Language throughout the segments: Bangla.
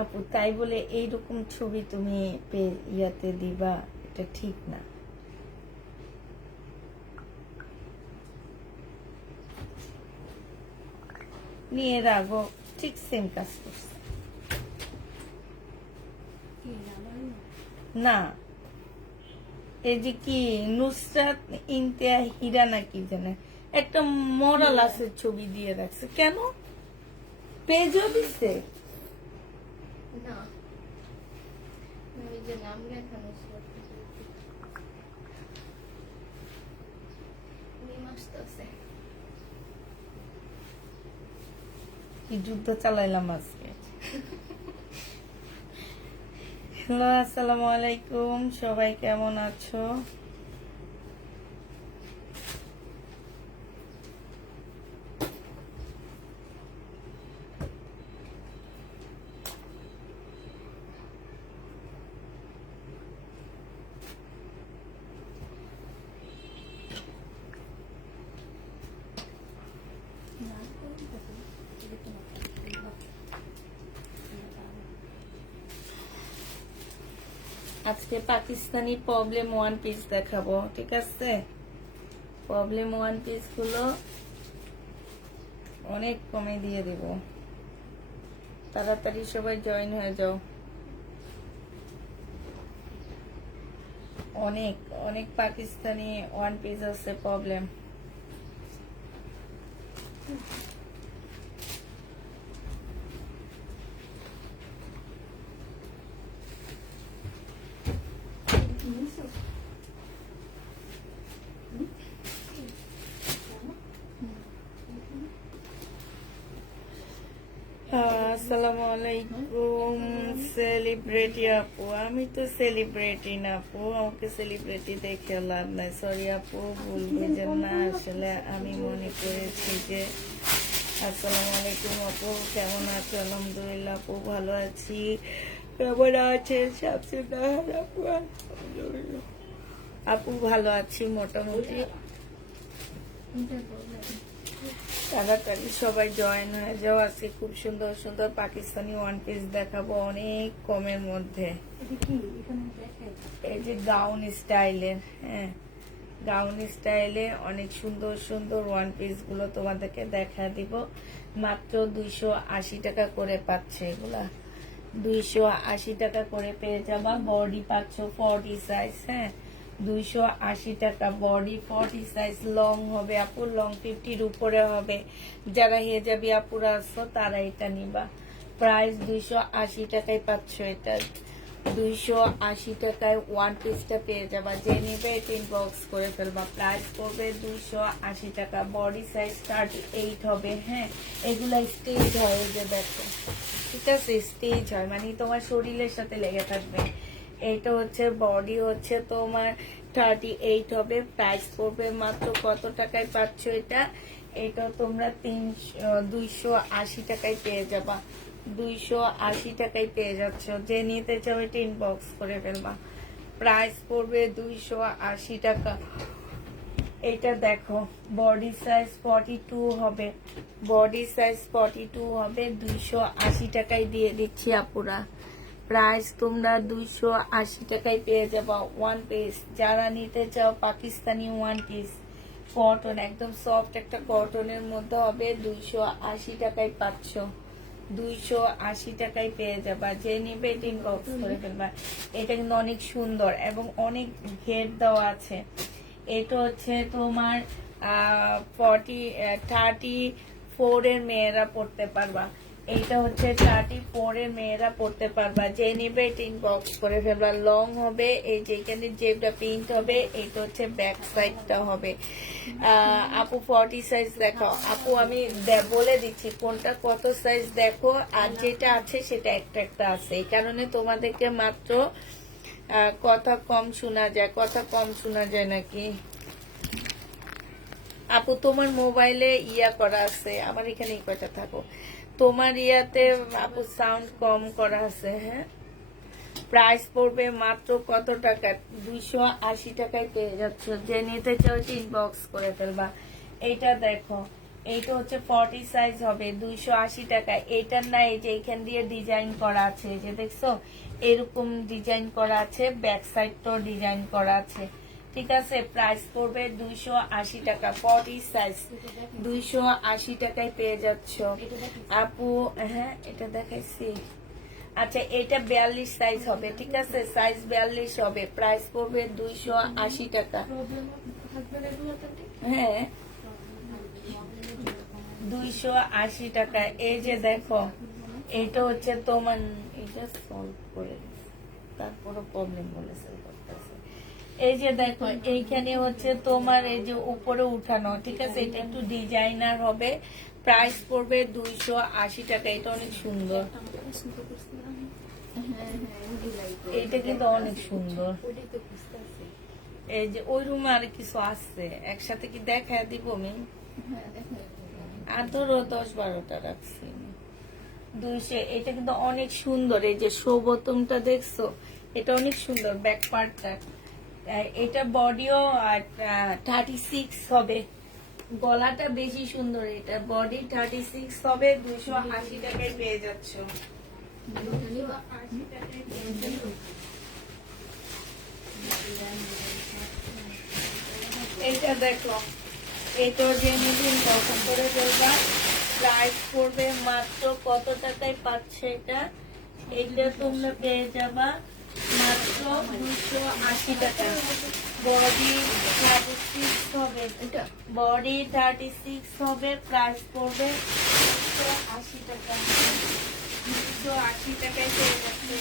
আপু তাই বলে এইরকম ছবি তুমি ইয়াতে দিবা, এটা ঠিক না। নিয়ে রাখো, ঠিক সেম কাজ করছে না। এই যে কি নুসরাত ইন্তেয়া হীরা নাকি জানে একটা মরাল আছে ছবি দিয়ে রাখছে, কেন পেজও দিচ্ছে না, ওই যে নাম লেখানো ছিল আসতেছে। কি যুদ্ধ চালাইলাম আজকে। হ্যালো, আসসালামু আলাইকুম, সবাই কেমন আছো? আজকে পাকিস্তানি প্রবলেম ওয়ান পিস দেখাবো, ঠিক আছে? প্রবলেম ওয়ান পিস গুলো অনেক কমে দিয়ে দেব, তাড়াতাড়ি সবাই জয়েন হয়ে যাও। অনেক অনেক পাকিস্তানি ওয়ান পিস আছে প্রবলেম। আসসালামু আলাইকুম সেলিব্রিটি আপু। আমি তো সেলিব্রিটি না আপু, আমাকে সেলিব্রিটি দেখে লাভ নাই, সরি আপু, ভুল বুঝেন না। আসলে আমি মনে করেছি যে আসসালামু আলাইকুম আপু, কেমন আছো? আলহামদুলিল্লাহ আপু, ভালো আছি। কেমন আছেন শামসুন্নাহার আপু? আলহামদুলিল্লাহ আপু, ভালো আছি মোটামুটি। তাড়াতাড়ি সবাই জয়েন হয়ে যাও। আজকে খুব সুন্দর সুন্দর পাকিস্তানি ওয়ান পিস দেখাবো অনেক কমের মধ্যে। এই যে গাউন স্টাইলের, হ্যাঁ গাউন স্টাইলে অনেক সুন্দর সুন্দর ওয়ান পিস গুলো তোমাদেরকে দেখা দিব। মাত্র 280 টাকা করে পাচ্ছে এগুলা, 280 টাকা করে পেয়ে যাবা। বডি পাচ্ছ 40 সাইজ, হ্যাঁ 280 টাকা বডি, 40 সাইজ। লং হবে আপু, লং 50-র উপরে হবে। যারা হেজাবি আপুরা আসছো তারা এটা নিবা। প্রাইস 280 টাকায় পাচ্ছ এটা, 280 টাকায় ওয়ান পিসটা পেয়ে যাবা। যে নিবে এটা ইনবক্স করে ফেলবা। প্রাইস পড়বে 280 টাকা। বডি সাইজ 38 হবে, হ্যাঁ এগুলা স্টেজ হয়, এই যে দেখো, ঠিক আছে স্টেজ হয়, মানে তোমার শরীরের সাথে লেগে থাকবে। এইটা হচ্ছে বডি হচ্ছে তোমার 38 হবে। প্রাইস পড়বে মাত্র কত টাকায় পাচ্ছ এটা? এটা তোমরা 280 টাকায় পেয়ে যাবা, 280 টাকায় পেয়ে যাচ্ছ। যে নিতে চাও এটা ইনবক্স করে ফেলবা। প্রাইস পড়বে 280 টাকা। এটা দেখো বডি সাইজ 42 হবে, বডি সাইজ 42 হবে। 280 টাকায় দিয়ে দিচ্ছি আপুরা। প্রাইস তোমরা 280 টাকায় পেয়ে যাবা ওয়ান পিস। যারা নিতে চাও পাকিস্তানি ওয়ান পিস কটন, একদম সফট একটা কটনের মধ্যে হবে, 280 টাকায় পাচ্ছ, 280 টাকায় পেয়ে যাবা। যে নিবে এটা ইনবক্স করে ফেলবা। এটা কিন্তু অনেক সুন্দর এবং অনেক ঘের দেওয়া আছে। এটা হচ্ছে তোমার 34 এর মেয়েরা পড়তে পারবা। এইটা হচ্ছে 34 এর মেয়েরা পড়তে পারবা। যে নিবে এটা ইনবক্স করে ফেলবা। লং হবে, এই যে এখানে জেবটা প্রিন্ট হবে, এইটা হচ্ছে ব্যাক সাইডটা হবে। আপু 40 সাইজ দেখাও আপু, আমি বলে দিচ্ছি কোনটা কত সাইজ দেখো, আর যেটা আছে সেটা একটা একটা আছে। এই কারণে তোমাদেরকে মাত্র কথা কম শোনা যায়, কথা কম শোনা যায় নাকি আপু? তোমার মোবাইলে ইয়া করা আছে, আমার এখানে কয়টা থাকো, তোমার ইয়াতে আপু সাউন্ড কম করা আছে, হ্যাঁ। প্রাইস পড়বে মাত্র কত টাকা? 280 টাকায় পেয়ে যাচ্ছ। যে নিতে চাও ইনবক্স করে ফেলবা। এইটা দেখো, এইটা হচ্ছে 40 সাইজ হবে 280 টাকা। এটার না এই যে এখান দিয়ে ডিজাইন করা আছে, এই যে দেখছো এরকম ডিজাইন করা আছে, ব্যাক সাইডটাও ডিজাইন করা আছে। ঠিক আছে, প্রাইস পড়বে 280 টাকা। 40 সাইজ 280 টাকায় পেয়ে যাচ্ছ আপু। হ্যাঁ এটা দেখাইছি। আচ্ছা এটা 42 সাইজ হবে, ঠিক আছে, সাইজ 42 হবে, প্রাইস পড়বে 280 টাকা। হ্যাঁ 280 টাকা। এই যে দেখো এইটা হচ্ছে তোমার, এটা সলভ করে তারপরও প্রবলেম বলে সেল করতেছে। এই যে দেখো এইখানে হচ্ছে তোমার এই যে উপরে উঠানো, ঠিক আছে, এটা একটু ডিজাইনার হবে, প্রাইস পড়বে 280 টাকা। এটা অনেক সুন্দর, এইটা কিন্তু অনেক সুন্দর। এই যে ওই রুমে আর কিছু আছে, একসাথে কি দেখা দিব আমি? আর ধরো 10-12টা রাখছি 200। এটা কিন্তু অনেক সুন্দর, এই যে শোবতমটা দেখছো, এটা অনেক সুন্দর ব্যাক পার্টটা। এটা বডিও 36 হবে, গলাটা বেশি সুন্দর, এটা বডি 36 হবে, 280 টাকায় পেয়ে যাচ্ছ। এটা দেখো, এটা যে নিদিন কখন করে বলবা, প্রাইস পড়বে মাত্র কত টাকায় পাচ্ছে এটা? এটা তোমরা পেয়ে যাবা মাত্র 280 টাকা। বডি 36 হবে, বডি 36 হবে, প্রাইস পড়বে 280 টাকা। 280 টাকায় পেয়ে যাচ্ছে,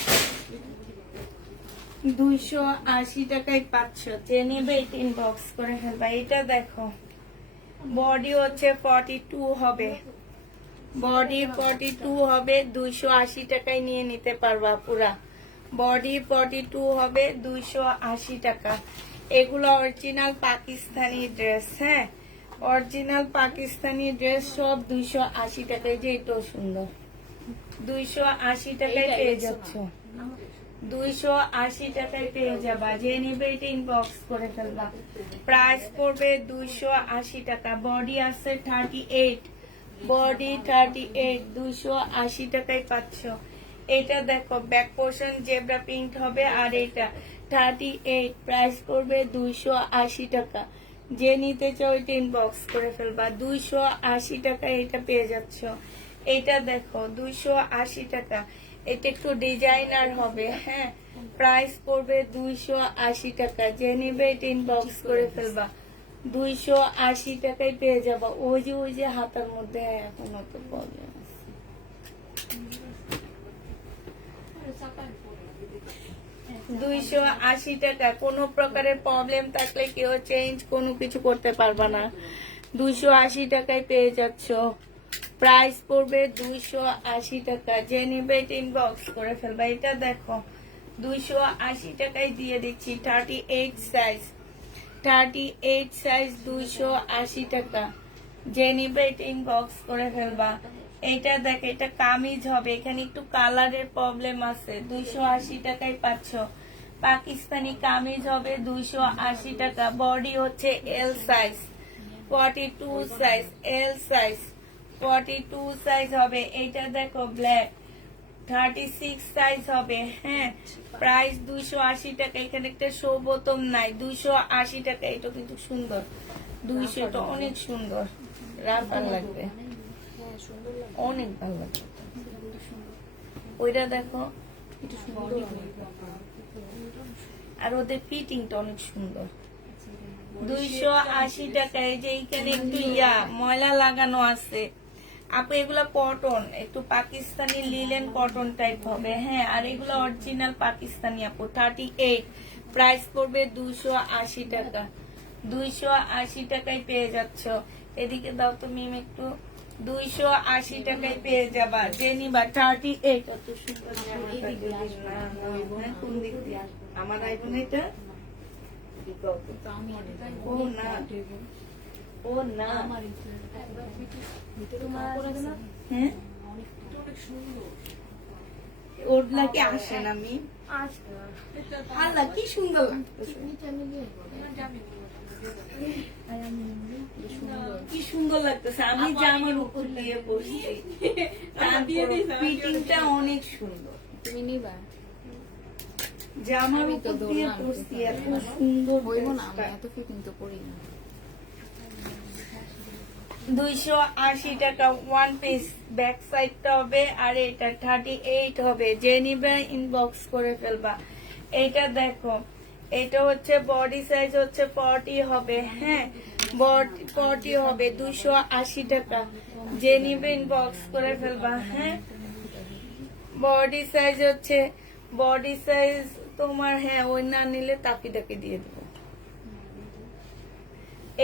280 টাকায় পাচ্ছ। যে নেবে এটা ইনবক্স করে ফেলবা। এটা দেখো বডি হচ্ছে 42 হবে, বডি 42 হবে, 280 টাকায় নিয়ে নিতে পারবা পুরা। বডি 42 হবে, 280 টাকা। এগুলো অরিজিনাল পাকিস্তানি ড্রেস। হ্যাঁ অরিজিনাল পাকিস্তানি ড্রেস, সব 280 টাকায়। যে এটাও সুন্দর, 280 টাকায় পেয়ে যাচ্ছ, 280 টাকায় পেয়ে যাবা। যে নিবে এটা ইনবক্স করে ফেলবা। প্রাইস পড়বে 280 টাকা। বডি আছে 38, বডি 38, 280 টাকায় পাচ্ছ। এটা দেখো ব্যাক পোর্শন জেব্রা প্রিন্ট হবে, আর এটা 38, প্রাইস পড়বে 280 টাকা। যে নিতে চাও এটা ইনবক্স করে ফেলবা। 280 টাকায় এটা পেয়ে যাচ্ছ। এটা দেখো 280 টাকা, এটা একটু ডিজাইনার হবে। হ্যাঁ প্রাইস পড়বে 280 টাকা। যে নিবে এটা ইনবক্স করে ফেলবা। 280 টাকায় পেয়ে যাবা। ওই যে হাতার মধ্যে এখনো তো প্রবলেম আছে। 280 টাকা। কোনো প্রকারের প্রবলেম থাকলে কেউ চেঞ্জ কোনো কিছু করতে পারবা না। 280 টাকায় পেয়ে যাচ্ছ। প্রাইস পড়বে 280 টাকা। যে নিবে এটা ইনবক্স করে ফেলবা। এটা দেখো 280 টাকায় দিয়ে দিচ্ছি। 38 সাইজ, 38 সাইজ 280 টাকা। যে নিবে এটা ইনবক্স করে ফেলবা। এটা দেখ, এটা কামিজ হবে, এখানে একটু কালারের প্রবলেম আছে। 280 টাকায় পাচ্ছ। পাকিস্তানি কামিজ হবে 280 টাকা। বডি হচ্ছে L size, 42 size, L size 42 size হবে। এইটা দেখো ব্ল্যাক 36 সাইজ হবে। হ্যাঁ প্রাইস 280 টাকা। এখানে একটা শো বোতাম নাই, 280 টাকা। এটা কিন্তু সুন্দর, 200 টা অনেক সুন্দর, রাফার লাগবে, অনেক ভালো লাগবে। ওইটা দেখো আর ওদের ফিটিংটা অনেক সুন্দর। 280 টাকায়। যে এইখানে একটু ময়লা লাগানো আছে আপু, এগুলা কটন, একটু পাকিস্তানি লিলেন কটন টাইপ হবে। হ্যাঁ আর এগুলো অরিজিনাল পাকিস্তানি আপু। 38, প্রাইস পড়বে 280 টাকা। 280 টাকায় পেয়ে যাচ্ছ। এদিকে দাও তুমি একটু। 280 টাকায় পেয়ে যাবা। যে নিবা 38। কত সুন্দর। কোন দিক দিয়ে আমার আইফোন? এটা ও না, ও না, হ্যাঁ ওগুলা কি আসে না? আমি আল্লাহ কি সুন্দর লাগতেছে, কি সুন্দর লাগতেছে। আমি জামার উপর দিয়ে পরছি, ফিটিংটা অনেক সুন্দর। তুমি নিবা? জামার আমি তো উপর দিয়ে ধরলাম পরছি, কিছু। এত সুন্দর হইব না, আমি ড্রেসটা। এত ফিটিং তো করি না। 280 টাকা ওয়ান পিস, ব্যাক সাইডটা হবে আর এটা 38 হবে। যে নিবে ইনবক্স করে ফেলবা। এটা দেখো, এটা হচ্ছে বডি সাইজ হচ্ছে 40 হবে, হ্যাঁ 40 হবে, 280 টাকা। যে নিবে ইনবক্স করে ফেলবা, হ্যাঁ। বডি সাইজ হচ্ছে, বডি সাইজ তোমার, হ্যাঁ ওই না নিলে তাপিটাকে দিয়ে দেবো।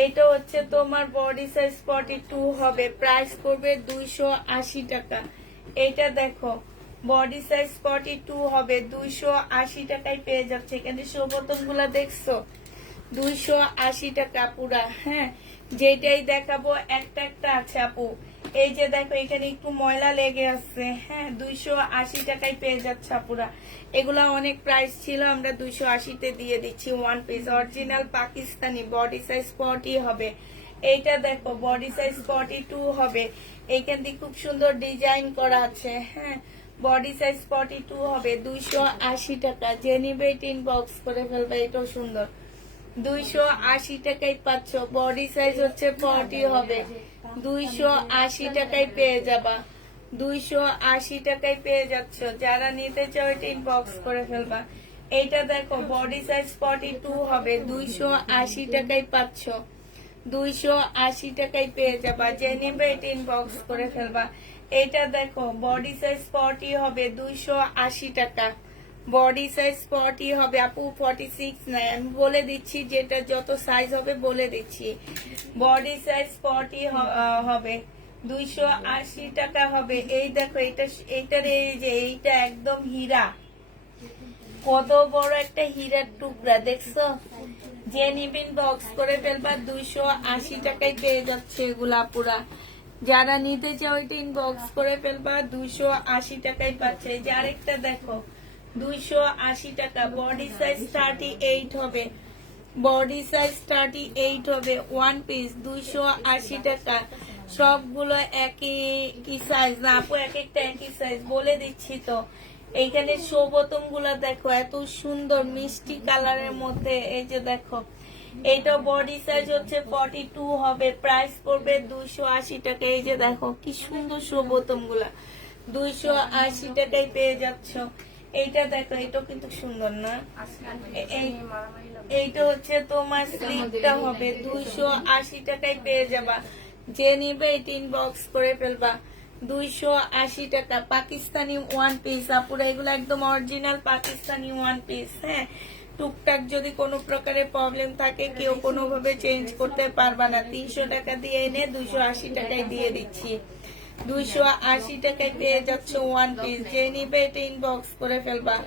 এটা হচ্ছে তোমার বডি সাইজ 42 হবে, প্রাইস করবে 280 টাকা। এটা দেখো, বডি সাইজ 42 হবে, 280 টাকায় পেয়ে যাচ্ছে। এখানে বোতাম গুলা দেখছো, 280 টাকা পুরা, হ্যাঁ। যেটাই দেখাবো একটা একটা আছে আপু। এই যে দেখো, এখানে একটু ময়লা লেগে আছে, হ্যাঁ 280 টাকায় পেয়ে যাচ্ছে আপুরা। এগুলা অনেক প্রাইস ছিল, আমরা 280-তে দিয়ে দিচ্ছি। One piece original Pakistani, body size 40 হবে। এইটা দেখো, বডি সাইজ 42 হবে। এইখান দিয়ে খুব সুন্দর ডিজাইন করা আছে, হ্যাঁ বডি সাইজ 42 হবে, 280 টাকা। যে নিবে ইনবক্স করে ফেলবে। এটাও সুন্দর, 280 টাকায় পাচ্ছ। বডি সাইজ হচ্ছে 40 হবে, 280 টাকায় পেয়ে যাবা। 280 টাকায় পেয়ে যাচ্ছ। যারা নিতে চাও এটা ইনবক্স করে ফেলবা। এইটা দেখো, বডি সাইজ 42 হবে, 280 টাকায় পাচ্ছ। 280 টাকায় পেয়ে যাবা। যে নিবে এটা ইনবক্স করে ফেলবা। এটা দেখো, বডি সাইজ 40 হবে, 280 টাকা। বডি সাইজ 40 হবে আপু, 46 নাই। আমি বলে দিচ্ছি, যেটা যত সাইজ হবে বলে দিচ্ছি। বডি সাইজ 40 হবে, 280 টাকা হবে। এই দেখো, এইটার এই যে এইটা একদম হীরা, কত বড় একটা হীরার টুকরা দেখছো। যে নিবিন বক্স করে ফেলবা, 280 টাকায় পেয়ে যাচ্ছে এগুলা পুরা। যারা নিতে চাও এটা ইনবক্স করে ফেলবা, 280 টাকায় পাচ্ছে। এই যে আরেকটা দেখো, 280 টাকা। বডি সাইজ 38 হবে, বডি সাইজ 38 হবে। ওয়ান পিস 280 টাকা। সবগুলো একই সাইজ না আপু, এক একটা একই সাইজ বলে দিচ্ছি তো। এইখানে বোতাম গুলা দেখো, এত সুন্দর মিষ্টি কালারের মধ্যে। এই যে দেখো, এইটা বডি সাইজ হচ্ছে 42 হবে, প্রাইস পড়বে 280 টাকা। এই যে দেখো কি সুন্দর বোতাম গুলা, 280 টাকায় পেয়ে যাচ্ছ। এইটা দেখো, এটাও কিন্তু সুন্দর না। এইটা হচ্ছে তোমার স্লিপটা হবে, 280 টাকায় পেয়ে যাবা। যে নিবে এটা ইনবক্স করে ফেলবা। 280 টাকা। পাকিস্তানি ওয়ান পিস আপুরা, এগুলো একদম অরিজিনাল পাকিস্তানি ওয়ান পিস, হ্যাঁ। টুকটাক যদি কোনো প্রকারের প্রবলেম থাকে, কেউ কোনোভাবে চেঞ্জ করতে পারবা না। 300 টাকা দিয়ে এনে 280 টাকায় দিয়ে দিচ্ছি। 280 টাকায় পেয়ে যাচ্ছ ওয়ান পিস। যে নিবে এটা ইনবক্স করে ফেলবা।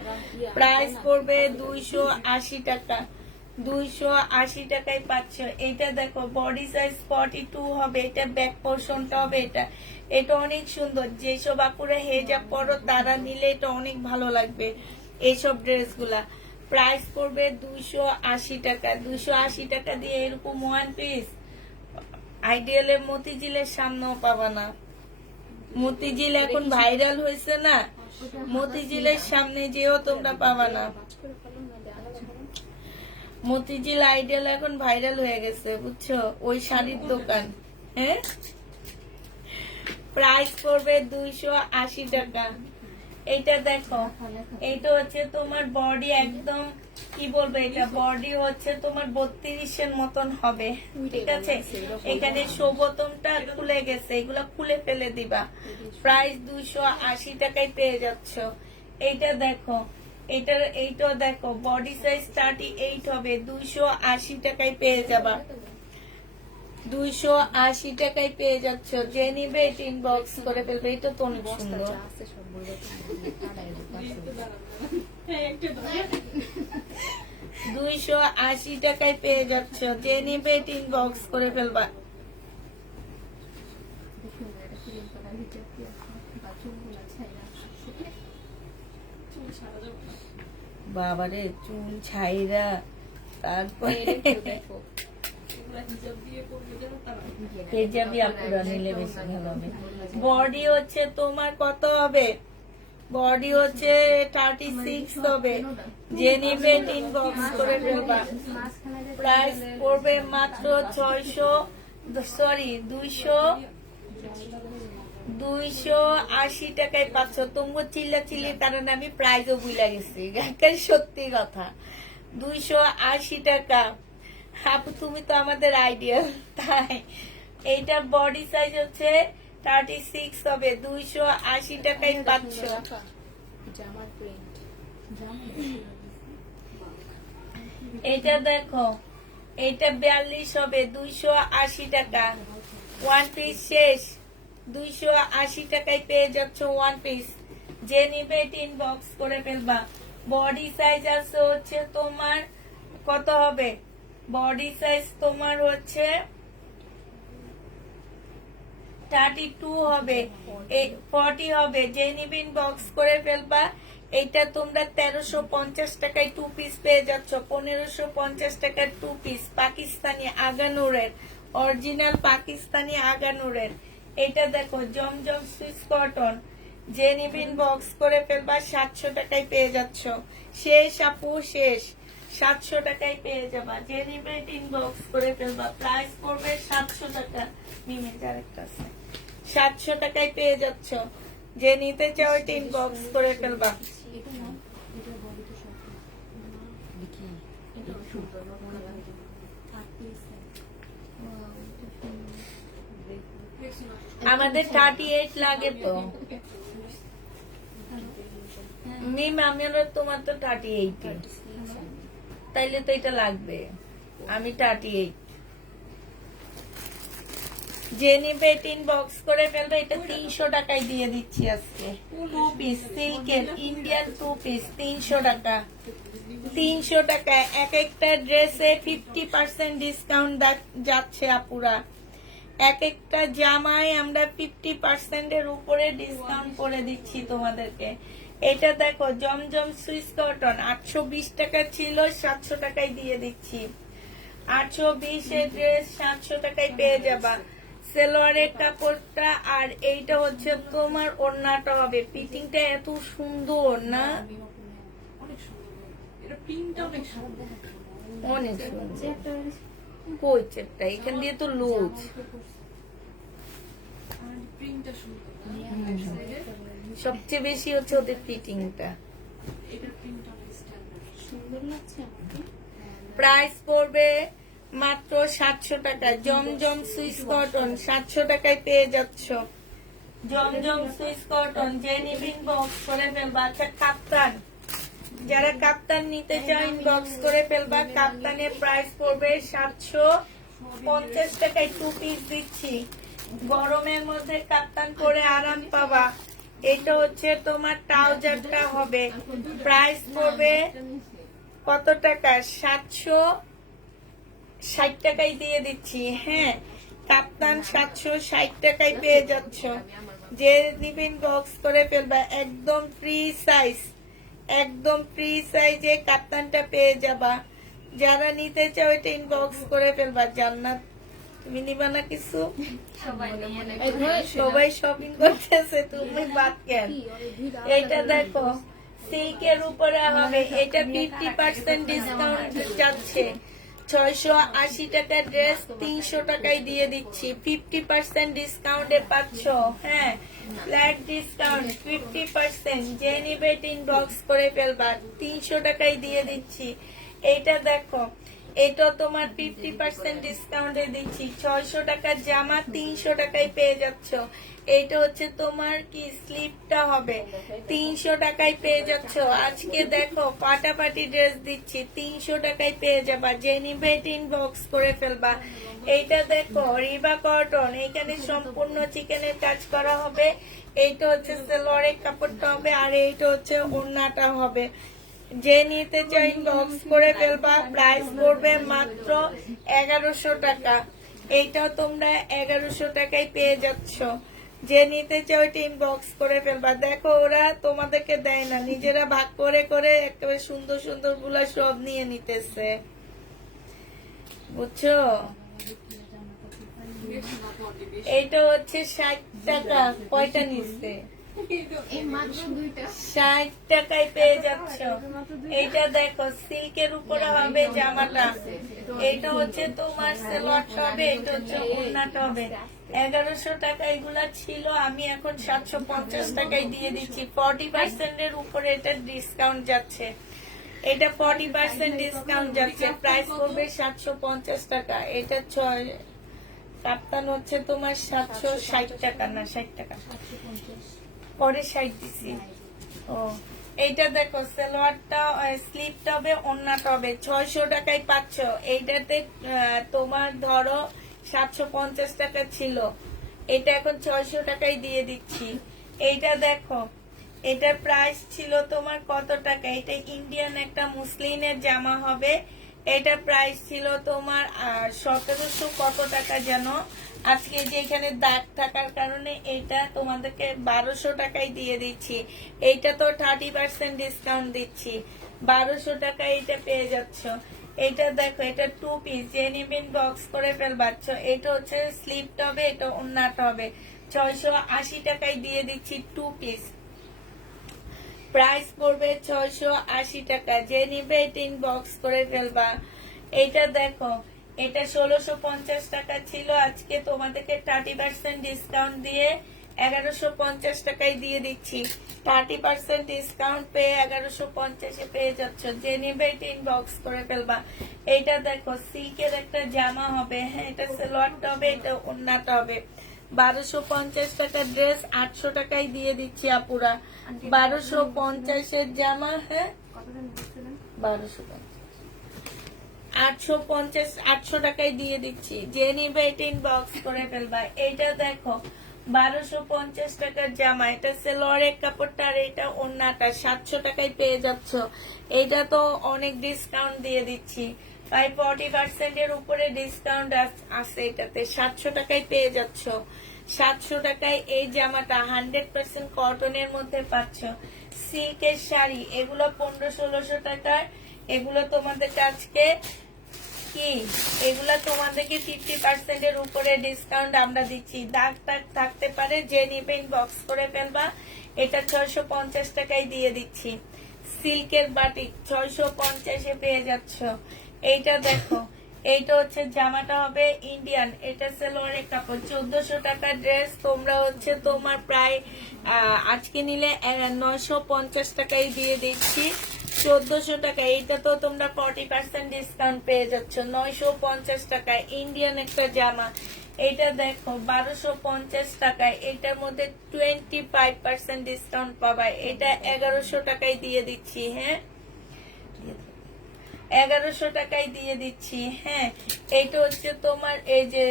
প্রাইস পড়বে 280 টাকা। 280 টাকায় পাচ্ছ। এটা দেখো, বডি সাইজ 42 হবে, এটা ব্যাক পোর্শনটা হবে। এটা অনেক সুন্দর। যেসব আপুরা হেজাব পরো তারা নিলে এটা অনেক ভালো লাগবে এইসব ড্রেসগুলা। প্রাইস পড়বে 280 টাকা। 280 টাকা দিয়ে এরকম ওয়ান পিস আইডিয়ালের মতিঝিলের সামনেও পাবা না। মতিঝিল এখন ভাইরাল হয়েছে না, মতিঝিলের সামনে যেও তোমরা পাবা না। মতিঝিল আইডিয়াল এখন ভাইরাল হয়ে গেছে, বুঝছো, ওই শাড়ির দোকান, হ্যাঁ। প্রাইস পড়বে 280 টাকা। এইটা দেখো, এইটা হচ্ছে তোমার বডি একদম, কি বলবো, এটা বডি হচ্ছে তোমার 32-এর মতন হবে, ঠিক আছে। এখানে বোতামটা খুলে গেছে, এগুলা খুলে ফেলে দিবা। প্রাইস 280 টাকায় পেয়ে যাচ্ছ। এইটা দেখো, এইটা দেখো, বডি সাইজ 38 হবে, 280 টাকায় পেয়ে যাবা। 280 টাকায় পেয়ে যাচ্ছ। যে নিবে এটা ইনবক্স করে ফেলবে। এটা তো অনেক সুন্দর। 280 টাকায় পেয়ে যাচ্ছ। যে নিবে এটা ইনবক্স করে ফেলবা। বাবারে, চুল ছাইরা, তারপরে হিজাবি আপুরা নিলে বেশি ভালো হবে। বডি হচ্ছে তোমার কত হবে? বডি হচ্ছে 36 হবে। যে নিবে ইনবক্স করে ফেলবা। প্রাইস পড়বে মাত্র 280 টাকায় পাচ্ছ। তুমি চিল্লা চিল্লির কারণে আমি প্রাইজও ভুলে গেছি, সত্যি কথা। 280 টাকা। আপু তুমি তো আমাদের আইডিয়াল, তাই এইটা বডি সাইজ হচ্ছে 36 হবে। 280 টাকায় পাচ্ছ। এটা দেখো, এটা 42 হবে। 280 টাকা। ওয়ান পিস শেষ। 280 টাকায় পেয়ে যাচ্ছ ওয়ান পিস। যে নিবে ইনবক্স করে ফেলবা। বডি সাইজ আছে হচ্ছে তোমার কত হবে? বডি সাইজ তোমার হচ্ছে 32 হবে, 40 হবে। যে নিবে ইনবক্স করে ফেলবা। এইটা তোমরা 1350 টাকায় 2 পিস পেয়ে যাচ্ছ। 1550 টাকার 2 পিস পাকিস্তানি আগানুরের, অরিজিনাল পাকিস্তানি আগানুরের। এটা দেখো জমজম সুইস কটন। যে নিবে ইনবক্স করে ফেলবা। 700 টাকায় পেয়ে যাচ্ছ। শেষ আপু শেষ। 700 টাকায় পেয়ে যাবা। যে নিবে ইনবক্স করে ফেলবা। প্রাইস পড়বে 700 টাকা। নিমেজ আরেকটা আছে। 700 টাকায় পেয়ে যাচ্ছ। যে নিতে চাও ইনবক্স করে ফেলবা। আমাদের 38 লাগে তো মিম, তোমার তো 38, তাইলে তো এটা লাগবে। আমি 38। যে নিবে ইনবক্স করে ফেলবে। এটা 300 টাকায় দিয়ে দিচ্ছি আজকে। 2 পিস সিল্কের ইন্ডিয়ান 2 পিস 300 টাকা। 300 টাকায় এক একটা ড্রেসে 50% ডিসকাউন্ট যাচ্ছে আপুরা। এক একটা জামায় আমরা 50% এর উপরে ডিসকাউন্ট করে দিচ্ছি তোমাদেরকে। এটা দেখো জমজম সুইস কটন 820 টাকা ছিল, 700 টাকায় দিয়ে দিচ্ছি। 820 এর ড্রেস 700 টাকায় পেয়ে যাবা। সেলোয়ারের কাপড়টা আর এইটা হচ্ছে তোমার ওড়নাটা হবে। ফিটিংটা এত সুন্দর না, অনেক সুন্দর। কই চেপটা এখান দিয়ে তো লুজ। সবচেয়ে বেশি হচ্ছে ওদের ফিটিংটা। প্রাইস পড়বে মাত্র 700 টাকা। জমজম সুইস কটন 700 টাকায় পেয়ে যাচ্ছ। জমজম সুইস কটন। যে নিবে ইনবক্স করে ফেলবা। আচ্ছা কাপ্তান, যারা কাপ্তান নিতে চাও ইনবক্স করে ফেলবা। কাপ্তানের প্রাইস পড়বে 750 টাকায় 2 পিস দিচ্ছি। গরমের মধ্যে কাপ্তান পরে আরাম পাবা। এটা হচ্ছে তোমার ট্রাউজারটা হবে। প্রাইস পড়বে কত টাকা? 760 টাকায় দিয়ে দিচ্ছি। হ্যাঁ, কাপ্তান 760 টাকায় পেয়ে যাচ্ছ। যে নিবেন বক্স করে ফেলবা। একদম ফ্রি সাইজ, একদম ফ্রি সাইজে কাপ্তানটা পেয়ে যাবা। যারা নিতে চাও এটা ইনবক্স করে ফেলবা। জান্নাত তুমি নিবা না কিছু? সবাই শপিং করতেছে, তুমি বাদ কেন? এটা দেখো সিল্কের উপরে হবে। এটা 50% ডিসকাউন্ট যাচ্ছে। 680 টাকার ড্রেস 300 টাকায় দিয়ে দিচ্ছি। 50% ডিসকাউন্টে পাচ্ছ। হ্যাঁ, ফ্ল্যাট ডিসকাউন্ট 50%। যে নিবে ইনবক্স করে ফেলবা। 300 টাকায় দিয়ে দিচ্ছি। এইটা দেখো, এটা তোমার 50% ডিসকাউন্টে দিচ্ছি। 600 টাকার জামা 300 টাকায় পেয়ে যাচ্ছ। এইটা হচ্ছে তোমার কি স্লিপটা হবে। 300 টাকায় পেয়ে যাচ্ছ। আজকে দেখো পাটাপাটি ড্রেস দিচ্ছি, 300 টাকায় পেয়ে যাবা। যে নিবে ইনবক্স করে ফেলবা। এইটা দেখো রিবা কটন, এখানে সম্পূর্ণ চিকেনের কাজ করা হবে। এইটা হচ্ছে সেলোয়ারের কাপড়টা হবে, আর এইটা হচ্ছে ওড়নাটা হবে। যে নিতে চাই ইনবক্স করে ফেলবা। প্রাইস পড়বে মাত্র 1100 টাকা। এইটাও তোমরা 1100 টাকায় পেয়ে যাচ্ছ। যে নিতে চাও এটা ইনবক্স করে ফেলবা। দেখো ওরা তোমাদেরকে দেয় না, নিজেরা ভাগ করে করে একেবারে সুন্দর সুন্দর গুলা সব নিয়ে নিতেছে, বুঝছো? এইটা হচ্ছে 60 টাকা। কয়টা নিচ্ছে? এই মাত্র 2টা। 60 টাকায় পেয়ে যাচ্ছ। এইটা দেখো সিল্কের উপরে হবে জামাটা। এটা হচ্ছে তোমার সালোয়ারটা হবে, এটা হচ্ছে ওড়নাটা হবে। 1100 টাকা এগুলা ছিল, আমি এখন 750 টাকায় দিয়ে দিচ্ছি। 40% এর উপরে এটা ডিসকাউন্ট যাচ্ছে। এটা 40% ডিসকাউন্ট যাচ্ছে, প্রাইস পড়বে 750 টাকা। এটা 6 কাপ্তান হচ্ছে তোমার 760 টাকা, না 60 টাকা পরে 60 দিছি। ও এইটা দেখো সালোয়ারটা স্লিপটা হবে, ওড়নাটা হবে। 600 টাকায় পাচ্ছ। এইটাতে তোমার ধরো 750 টাকা ছিল, এটা এখন 600 টাকায় দিয়ে দিচ্ছি। এইটা দেখো, এটার প্রাইস ছিল তোমার কত টাকা? এটা ইন্ডিয়ান একটা মুসলিনের জামা হবে। এটা প্রাইস ছিল তোমার 1700 কত টাকা যেন। আজকে যে এখানে দাগ থাকার কারণে এটা তোমাদেরকে 1200 টাকায় দিয়ে দিচ্ছি। এইটা তো 30% ডিসকাউন্ট দিচ্ছি, 1200 টাকায় এটা পেয়ে যাচ্ছ। এটা দেখো, এটা 2 পিস, যে নিবেন বক্স করে ফেলবাচ্ছ। এটা হচ্ছে স্লিপটা হবে, এটা ওড়নাটা হবে। 680 টাকায় দিয়ে দিচ্ছি 2 পিস, প্রাইস পড়বে 680 টাকা। যে নিবে 3 বক্স করে ফেলবা। এটা দেখো, এটা 1650 টাকা ছিল, আজকে তোমাদেরকে 30% ডিসকাউন্ট দিয়ে 1150 টাকায় দিয়ে দিচ্ছি। 30% ডিসকাউন্ট পেয়ে 1150 এ পেয়ে যাচ্ছ। যে নিবে 3 বক্স করে ফেলবা। এটা দেখো সিল্কের একটা জামা হবে, হ্যাঁ এটা সালোয়ারটা হবে, এটা ওড়নাটা হবে। 1250 টাকা ড্রেস 800 টাকায় দিয়ে দিচ্ছি আপুরা। 1250 এর জামা, হ্যাঁ 1250, 800 টাকায় দিয়ে দিচ্ছি। যে নিবে 18 বক্স করে ফেলবা। এইটা দেখো 1250 টাকার জামা, এটা সালোয়ারের কাপড়টা আর এটা ওড়নাটা 700 টাকায় পেয়ে যাচ্ছ। এইটা তো অনেক ডিসকাউন্ট দিয়ে দিচ্ছি, তাই 40% এর উপরে ডিসকাউন্ট আছে। এটাতে 700 টাকায় পেয়ে যাচ্ছ। 700 টাকায় এই জামাটা 100% কটনের মধ্যে পাচ্ছ। সিল্কের শাড়ি এগুলো 1500-1600 টাকার। এগুলো তোমাদের আজকে কি, এগুলা তোমাদেরকে 50% এর উপরে ডিসকাউন্ট আমরা দিচ্ছি। দাগ টাগ থাকতে পারে, যে নিবেন বক্স করে ফেলবা। এটা 650 টাকায় দিয়ে দিচ্ছি। সিল্কের বাটিক 650 এ পেয়ে যাচ্ছ। এইটা দেখো, এইটা হচ্ছে জামাটা হবে ইন্ডিয়ান, এটা সালোয়ারের কাপড়। 1400 টাকা ড্রেস, তোমরা হচ্ছে তোমার প্রায় আজকে নিলে 950 টাকায় দিয়ে দিচ্ছি। 1400 টাকা, এইটা তো তোমরা 40% ডিসকাউন্ট পেয়ে যাচ্ছ। 950 টাকায় ইন্ডিয়ান একটা জামা। এইটা দেখো 1250 টাকায়, এটার মধ্যে 25% ডিসকাউন্ট পাবা। এটা 1100 টাকায় দিয়ে দিচ্ছি, হ্যাঁ 1100 টাকায় দিয়ে দিচ্ছি। হ্যাঁ এইটা হচ্ছে তোমার এই যে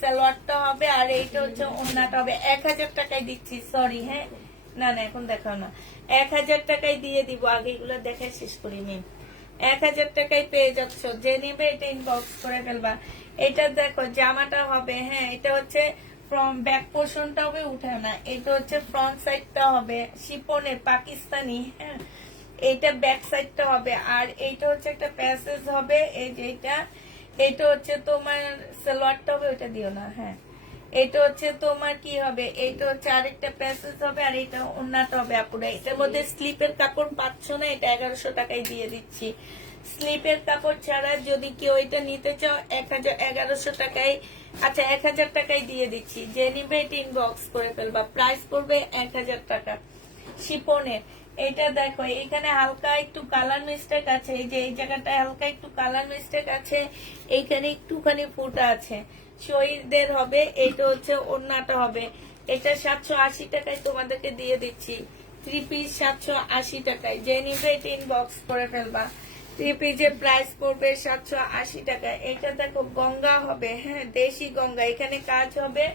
সালোয়ারটা হবে, আর এইটা হচ্ছে ওড়নাটা হবে। 1000 টাকায় দিচ্ছি, সরি, হ্যাঁ না না এখন দেখাও না, 1000 টাকায় দিয়ে দিব। আগে এগুলো দেখাই শেষ করিনি। 1000 টাকায় পেয়ে যাচ্ছ। যে নিবে এটা ইনবক্স করে ফেলবা। এটা দেখো জামাটা হবে, হ্যাঁ এটা হচ্ছে ব্যাক পোর্শনটা হবে, উঠে না। এটা হচ্ছে ফ্রন্ট সাইডটা হবে শিপনের পাকিস্তানি, হ্যাঁ এইটা ব্যাক সাইডটা হবে। আর এইটা হচ্ছে একটা প্যাসেজ হবে, এই যে এটা হচ্ছে তোমার সালোয়ারটা হবে, ওইটা দিও না, হ্যাঁ এটা হচ্ছে তোমার কি হবে, এইটা হচ্ছে আরেকটা প্যাসেজ হবে, আর এটা ওড়নাটা হবে আপুরা। এটার মধ্যে স্লিপের কাপড় পাচ্ছ না, এটা 1100 টাকায় দিয়ে দিচ্ছি। স্লিপের কাপড় ছাড়া যদি কেউ এটা নিতে চাও 1100 টাকায়, আচ্ছা 1000 টাকায় দিয়ে দিচ্ছি। যে নিবে এটা ইনবক্স করে ফেলবা। প্রাইস পড়বে 1000 টাকা শিপনের। এটা দেখো এখানে হালকা একটু কালার মিস্টেক আছে, এই যে এই জায়গাটায় হালকা একটু কালার মিস্টেক আছে, এইখানে একটুখানি ফুটা আছে, শহীদদের হবে। এটা হচ্ছে ওড়নাটা হবে। এটা 780 টাকায় তোমাদেরকে দিয়ে দিচ্ছি। 3 পিস 780 টাকায়। যে নিবে এটা ইনবক্স করে ফেলবা। 3 পিসের প্রাইস পড়বে 780 টাকা। এটা দেখো গঙ্গা হবে, হ্যাঁ দেশি গঙ্গা, এখানে কাজ হবে।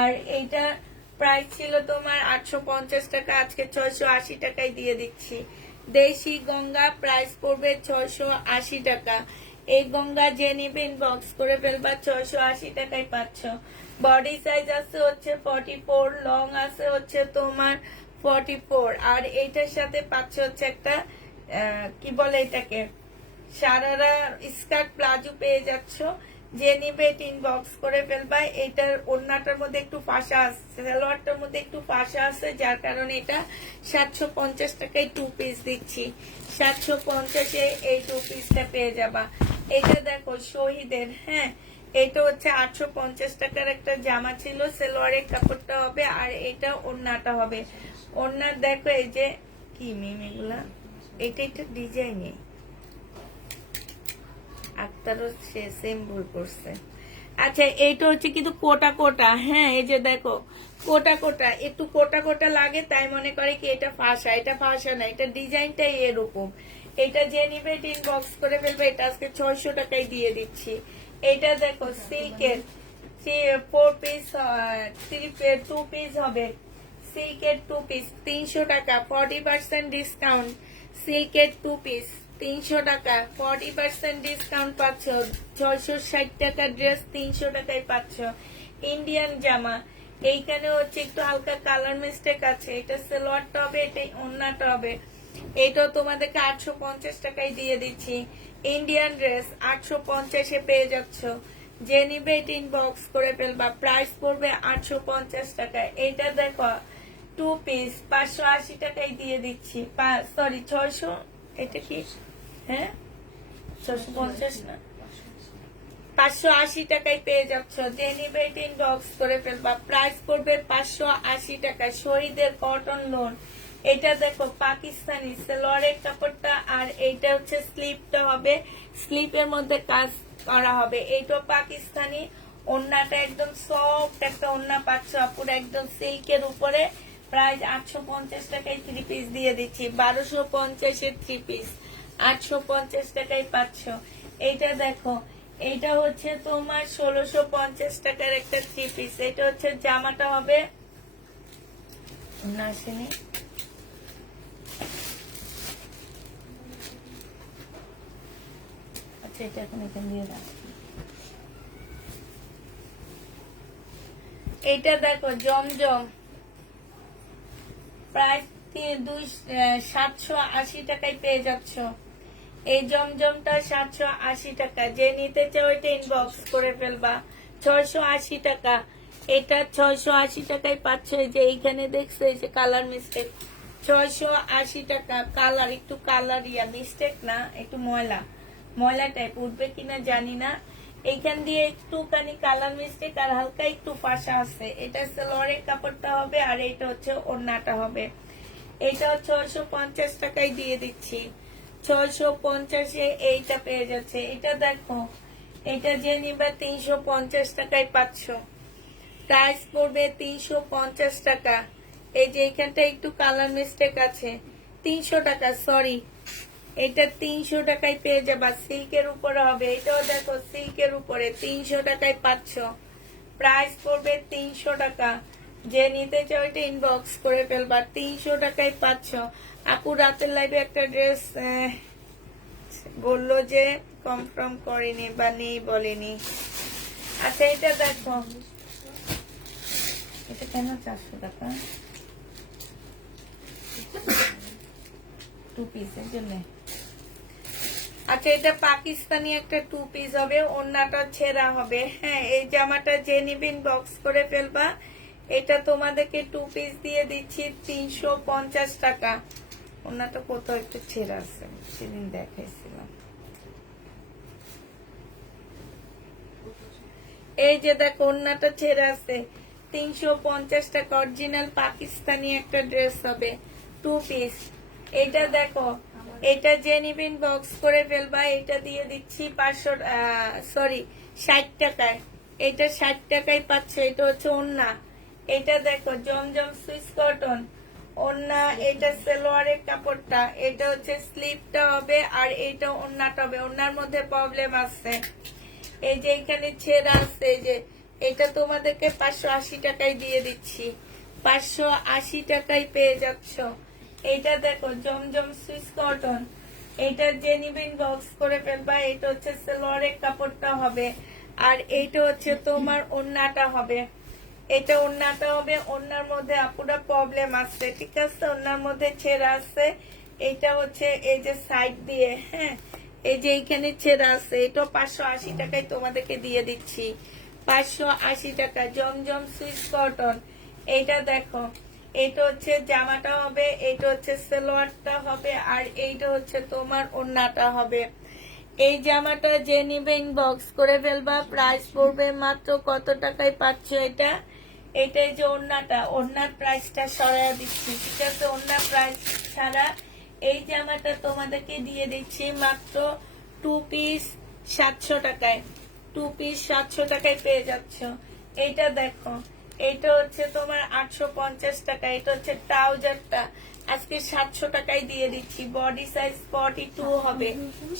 আর এইটা প্রাইস ছিল তোমার 850 টাকা, আজকে 680 টাকায় দিয়ে দিচ্ছি। দেশি গঙ্গা প্রাইস পড়বে 680 টাকা। এই গঙ্গা যে নিবে ইনবক্স করে ফেলবা। 680 টাকায় পাচ্ছ। বডি সাইজ আছে হচ্ছে 44, লং আছে হচ্ছে তোমার 44। আর এইটার সাথে পাচ্ছ হচ্ছে একটা কি বলে এটাকে, সারারা স্কার্ট প্লাজো পেয়ে যাচ্ছ। যে নিবে এটা ইনবক্স করে ফেলবা। এটার ওড়নাটার মধ্যে একটু ফাঁসা আছে, সালোয়ারটার মধ্যে একটু ফাঁসা আছে, যার কারণে এটা 750 টাকায় 2 পিস দিচ্ছি। 750-এ এই 2 পিসটা পেয়ে যাবা। এটা দেখো শহীদের, হ্যাঁ এটা হচ্ছে 850 টাকার একটা জামা ছিল, সালোয়ারের কাপড়টা হবে আর এটা ওড়নাটা হবে। ওড়নার দেখো এই যে কি মিম এগুলা, এটা ডিজাইনে আক্তারও সে সেম ভুল করছে। আচ্ছা এইটা হচ্ছে কিন্তু কোটা কোটা, হ্যাঁ এই যে দেখো কোটা কোটা, একটু কোটা কোটা লাগে তাই মনে করে কি এটা ফাঁসা, এটা ফাঁসা না, এটা ডিজাইনটাই এরকম। এটা যে নিবে এটা ইনবক্স করে ফেলবে, এটা আজকে 600 টাকায় দিয়ে দিচ্ছি। এটা দেখো সিল্কের 4 পিস 2 পিস হবে, সিল্কের 2 পিস 300 টাকা 40% ডিসকাউন্ট। সিল্কের 2 পিস 300 টাকা 40% ডিসকাউন্ট পাচ্ছ। 660 টাকার ড্রেস 300 টাকায় পাচ্ছ। ইন্ডিয়ান জামা, এইখানে হচ্ছে একটু হালকা কালার মিস্টেক আছে, এটা সালোয়ারটা হবে, এটা ওড়নাটা হবে। এটাও তোমাদেরকে 850 টাকায় দিয়ে দিচ্ছি। ইন্ডিয়ান ড্রেস 850-এ পেয়ে যাচ্ছ। যে নিবে এটা ইনবক্স করে ফেলবা, প্রাইস পড়বে 850 টাকা। এটা দেখো 2 পিস 580 টাকায় দিয়ে দিচ্ছি, সরি 600, এটা কি হ্যাঁ 650 না 580 টাকায় পেয়ে যাচ্ছ। যে নিবে এটা ইনবক্স করে ফেলবা, প্রাইস পড়বে 580 টাকা। শহীদের কটন লোন, এটা দেখো পাকিস্তানি সালোয়ারের কাপড়টা আর এইটা হচ্ছে স্লিপটা হবে, স্লিপের মধ্যে কাজ করা হবে। এইটা পাকিস্তানি, ওড়নাটা একদম সফট একটা ওড়না পাচ্ছ আপুর, একদম সিল্কের উপরে। প্রাইস 850 টাকায় 3 পিস দিয়ে দিচ্ছি। 1250-এর 3 পিস 850 টাকায় পাচ্ছ। এইটা দেখো এইটা হচ্ছে তোমার 1650 টাকার একটা 3 পিস। এটা হচ্ছে জামাটা হবে না আসেনি, আচ্ছা এটা এখন এখানে দিয়ে দাও। এইটা দেখো জমজম, প্রায় 780 টাকায় পেয়ে যাচ্ছ। এই জমজমটা 780 টাকা। যে নিতে চাও এটা ইনবক্স করে ফেলবা। 680 টাকা, এটা 680 টাকায় পাচ্ছ। এই যে এইখানে দেখছো এই যে কালার মিস্টেক, 680 টাকা। কালার একটু কালার মিস্টেক না, একটু ময়লা ময়লা টাইপ উঠবে কিনা জানি না। এইখান দিয়ে একটুখানি কালার মিস্টেক আর হালকা একটু ফাঁসা আছে। এটা সালোয়ারের কাপড়টা হবে আর এটা হচ্ছে ওড়নাটা হবে। এটা 650 টাকায় দিয়ে দিচ্ছি। 650-এ এইটা পেয়ে যাচ্ছে। এটা দেখো এটা যে নিবে 350 টাকায় পাচ্ছ। প্রাইস পড়বে 350 টাকা। এই যে এখানটা একটু কালার মিস্টেক আছে, 300 টাকা সরি, এটা 300 টাকায় পেয়ে যাবা। সিল্কের উপরে হবে, এটাও দেখো সিল্কের উপরে 300 টাকায় পাচ্ছ। প্রাইস পড়বে 300 টাকা। যে নিতে চাও এটা ইনবক্স করে ফেলবা, 300 টাকায় পাচ্ছ। আপু রাতের লাইভে একটা ড্রেস বললো যে কনফার্ম করেনি বা নেই বলেনি। আচ্ছা এটা দেখো, এটা কেন 400 টাকা 2 পিসের জন্য? আচ্ছা এটা পাকিস্তানি একটা 2 পিস হবে, ওড়নাটা ছেঁড়া হবে। হ্যাঁ এই জামাটা যে নিবে ইনবক্স করে ফেলবা। এটা তোমাদেরকে 2 পিস দিয়ে দিচ্ছি 350 টাকা। ওড়নাটা কোথাও একটু ছেঁড়া আছে, সেদিন দেখাইছিলাম। এই যে দেখো ওড়নাটা ছেঁড়া আছে, 350 টাকা। অরিজিনাল পাকিস্তানি একটা ড্রেস হবে 2 পিস। এটা দেখো এটা যে নিবে ইনবক্স করে ফেলবা। এটা দিয়ে দিচ্ছি 60 টাকায়। এটা 60 টাকায় পাচ্ছ। এটা হচ্ছে ওড়না। এটা দেখো জমজম সুইস কটন ওড়না, এটা সালোয়ারের কাপড়টা, এটা হচ্ছে স্লিপটা হবে আর এটা ওড়নাটা হবে। ওড়নার মধ্যে প্রবলেম আছে, এই যে এখানে ছেঁড়া আছে। এই যে এটা তোমাদেরকে 580 টাকায় দিয়ে দিচ্ছি। 580 টাকায় পেয়ে যাচ্ছ। এটা দেখো জমজম সুইস কটন, এটা যে নিবে ইনবক্স করে ফেলবা। এটা হচ্ছে সালোয়ারের কাপড়টা হবে আর এইটা হচ্ছে তোমার ওড়নাটা হবে। এটা ওড়নাটা হবে, ওড়নার মধ্যে আপুরা প্রবলেম আছে, ঠিক আছে, ওড়নার মধ্যে ছেঁড়া আছে। এটা হচ্ছে এই যে সাইড দিয়ে, হ্যাঁ এই যে এইখানে ছেঁড়া আছে, এটা 580 টাকায় তোমাদেরকে দিয়ে দিচ্ছি। 580 টাকা জমজম সুইস কটন। এইটা দেখো, এইটা হচ্ছে জামাটা হবে, এইটা হচ্ছে সালোয়ারটা হবে, আর এইটা হচ্ছে তোমার ওড়নাটা হবে। এই জামাটা যে নিবে ইনবক্স করে ফেলবা। প্রাইস পড়বে মাত্র কত টাকায় পাচ্ছ এটা? এটাই যে ওড়নাটা, ওড়নার প্রাইসটা সরাই দিচ্ছি, ঠিক আছে? ওড়নার প্রাইস ছাড়া এই জামাটা তোমাদেরকে দিয়ে দিচ্ছি মাত্র 2 পিস 700 টাকায়। 2 পিস 700 টাকায় পেয়ে যাচ্ছ। এইটা দেখো, এইটা হচ্ছে তোমার 850 টাকা। এটা হচ্ছে ট্রাউজারটা, আজকে 700 টাকায় দিয়ে দিচ্ছি। বডি সাইজ 42 হবে,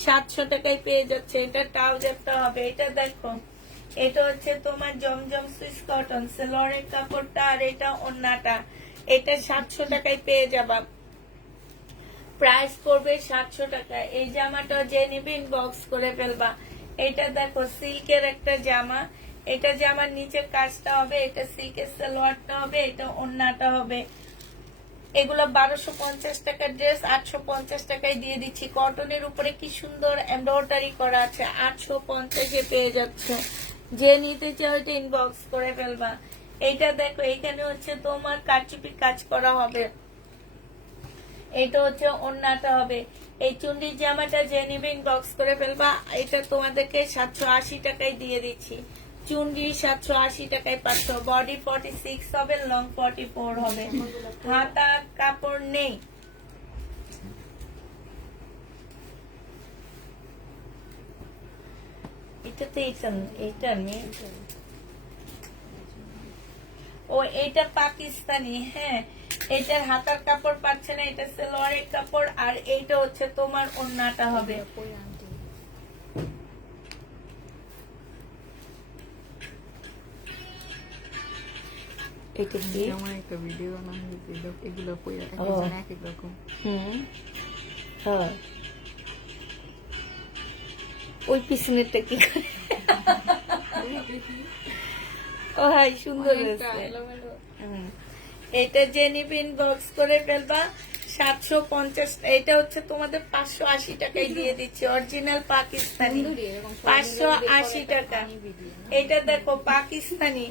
700 টাকায় পেয়ে যাচ্ছে। এটা ট্রাউজারটা হবে। এটা দেখো, এটা হচ্ছে তোমার জমজম সুইস কটন, সেলরের কাপড়টা, আর এটা ওড়নাটা। এটা 700 টাকায় পেয়ে যাবা। প্রাইস পড়বে 700 টাকা। এই জামাটা যে নিবে ইনবক্স করে ফেলবা। এটা দেখো, সিল্কের একটা জামা। এটা জামার নিচে কাজটা হবে, এটা সিল্কের সালোয়ারটা হবে, এটা ওড়নাটা হবে। এগুলো 1250 টাকার ড্রেস 850 টাকায় দিয়ে দিচ্ছি। কটনের উপরে কি সুন্দর এমব্রয়ডারি করা আছে, 850-এ পেয়ে যাচ্ছ। যে নিতে চাও এটা ইনবক্স করে ফেলবা। এইটা দেখো, এখানে হচ্ছে তোমার কারচুপি কাজ করা হবে, এটা হচ্ছে ওড়নাটা হবে। এই চুন্ডির জামাটা যে নিবে ইনবক্স করে ফেলবা। এটা তোমাদেরকে 780 টাকায় দিয়ে দিচ্ছি। চুন্ডি 780 টাকায় পাচ্ছ। বডি 46 হবে, লং 44 হবে। হাতা কাপড় নেই। এটাতে এটা নেই। ও এটা পাকিস্তানি, হ্যাঁ। এটার হাতার কাপড় পাচ্ছে না, এটা সালোয়ারের কাপড়, আর এইটা হচ্ছে তোমার ওড়নাটা হবে। এটা কি আমার একটা ভিডিও বানানো হয়েছিল, এগুলো পরে এক এক রকম। হ্যাঁ, ওই পিছনেরটা কি করে? ও হাই, সুন্দর হয়েছে। এটা যে নিবে ইনবক্স করে ফেলবা। 750। এটা হচ্ছে তোমাদের 580 টাকায় দিয়ে দিচ্ছি। অরিজিনাল পাকিস্তানি, 580 টাকা। এটা দেখো, পাকিস্তানি।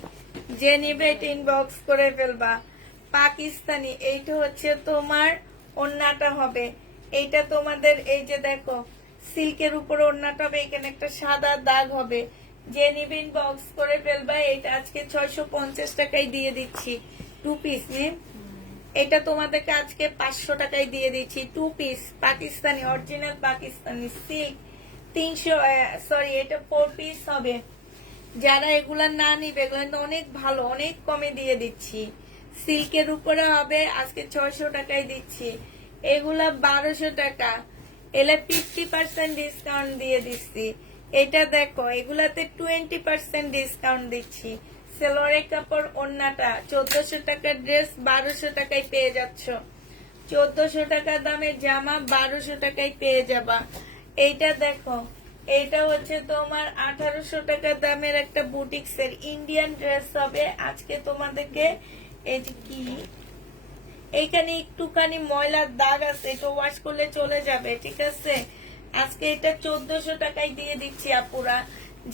যে নিবে এটা ইনবক্স করে ফেলবা। পাকিস্তানি। এইটা হচ্ছে তোমার ওড়নাটা হবে। এইটা তোমাদের এই যে দেখো, সিল্কের উপর ওড়নাটা হবে, এখানে একটা সাদা দাগ হবে। যে নিবে ইনবক্স করে ফেলবা। এটা আজকে 650 টাকায় দিয়ে দিচ্ছি। 2 পিস নে, এটা তোমাদেরকে আজকে 500 টাকায় দিয়ে দিচ্ছি। 2 piece Pakistani, original Pakistani silk. 300, sorry, এটা 4 পিস হবে। যারা এগুলা না নিবে, এগুলো কিন্তু অনেক ভালো, অনেক কমে দিয়ে দিচ্ছি। সিল্কের উপরে হবে, আজকে 600 টাকায় দিচ্ছি। এগুলা 1200 টাকা। এলে 50% ডিসকাউন্ট দিয়ে দিচ্ছি। এটা দেখো, এগুলাতে 20% ডিসকাউন্ট দিচ্ছি। সেলোয়ারের কাপড়, ওড়নাটা। 1400 টাকার ড্রেস 1200 টাকায় পেয়ে যাচ্ছ। 1400 টাকা দামের জামা 1200 টাকায় পেয়ে যাবা। এইটা দেখো, এইটা হচ্ছে তোমার 1800 টাকা দামের একটা বুটিক্সের ইন্ডিয়ান ড্রেস হবে। আজকে তোমাদেরকে এই যে কি, এইখানে একটুখানি ময়লার দাগ আছে, এটা ওয়াশ করলে চলে যাবে, ঠিক আছে? আজকে এটা 1400 টাকায় দিয়ে দিচ্ছি আপুরা।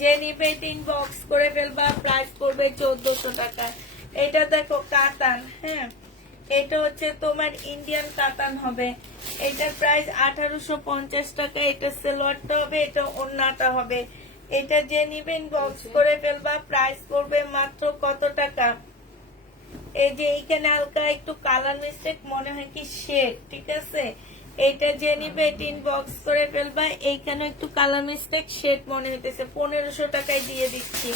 যে নিবে এটা ইনবক্স করে ফেলবা। প্রাইস পড়বে 1400 টাকা। এটা দেখো, কাতান, হ্যাঁ। এটা হচ্ছে তোমার ইন্ডিয়ান কাতান হবে। এটার প্রাইস 1850 টাকা। এটা সালোয়ারটা হবে, এটা ওড়নাটা হবে। এটা যে নিবে ইনবক্স করে ফেলবা। প্রাইস পড়বে মাত্র কত টাকা? এই যে এইখানে হালকা একটু কালার মিস্টেক মনে হয়, কি শেড, ঠিক আছে? এইটা যে নিবে এটা ইনবক্স করে ফেলবা। এইখানে একটু কালার মিস্টেক, শেড মনে হইতেছে। 1500 টাকায় দিয়ে দিচ্ছি।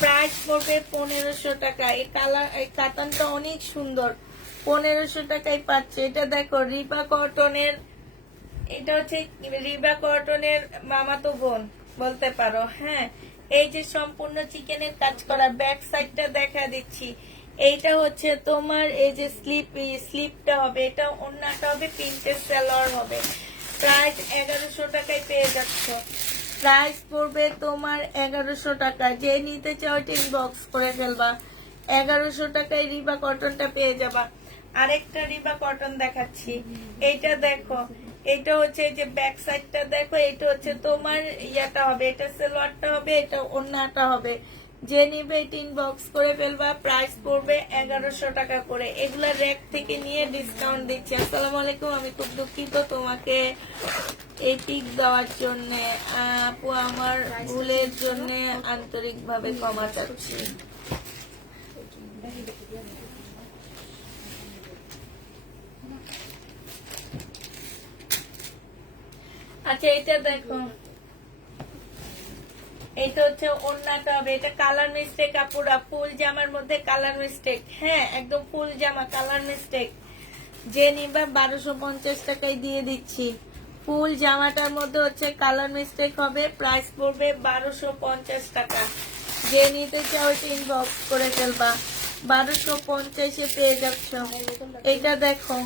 প্রাইস পড়বে 1500 টাকা। এই কালার, এই কাতানটা অনেক সুন্দর, 1500 টাকায় পাচ্ছে। এটা দেখো, রিবা কটনের, এটা হচ্ছে রিবা কটনের মামাতো বোন বলতে পারো, হ্যাঁ। এই যে সম্পূর্ণ চিকেনের কাজ করা, ব্যাক সাইডটা দেখা দিচ্ছি। এইটা হচ্ছে তোমার এই যে স্লিপটা হবে, এটা ওড়নাটা হবে, প্রিন্টেড সালোয়ার হবে। প্রাইস 1100 টাকায় পেয়ে যাচ্ছ। প্রাইস পড়বে তোমার 1100 টাকা। যে নিতে চাও এটা ইনবক্স করে ফেলবা। 1100 টাকায় রিবা কটনটা পেয়ে যাবা। আরেকটা রিবা কটন দেখাচ্ছি। এইটা দেখো, এটা হচ্ছে এই যে ব্যাক সাইডটা দেখো, এটা হচ্ছে তোমার ইয়াটা হবে, এটা সালোয়ারটা হবে, এটা ওন্নাটা হবে। যে নিবে ইনবক্স করে ফেলবা, প্রাইস পড়বে 1100 টাকা করে। এগুলা রেক থেকে নিয়ে ডিসকাউন্ট দিচ্ছি। আসসালামু আলাইকুম, আমি খুব দুঃখিত তোমাকে এই পিক দেওয়ার জন্য আপু, আমার ভুলের জন্য আন্তরিকভাবে ক্ষমা চাচ্ছি। আচ্ছা এটা দেখো, এটা হচ্ছে ওন্নাটা হবে, এটা কালার মিস্টেক আপুরা, ফুল জামার মধ্যে কালার মিস্টেক, হ্যাঁ একদম ফুল জামা কালার মিস্টেক। যে নিবা 1250 টাকায় দিয়ে দিচ্ছি। ফুল জামাটার মধ্যে হচ্ছে কালার মিস্টেক হবে, প্রাইস পড়বে 1250 টাকা। যে নিতে চাও এটা ইনবক্স করে ফেলবা, 1250 পেয়ে যাচ্ছ। এটা দেখো,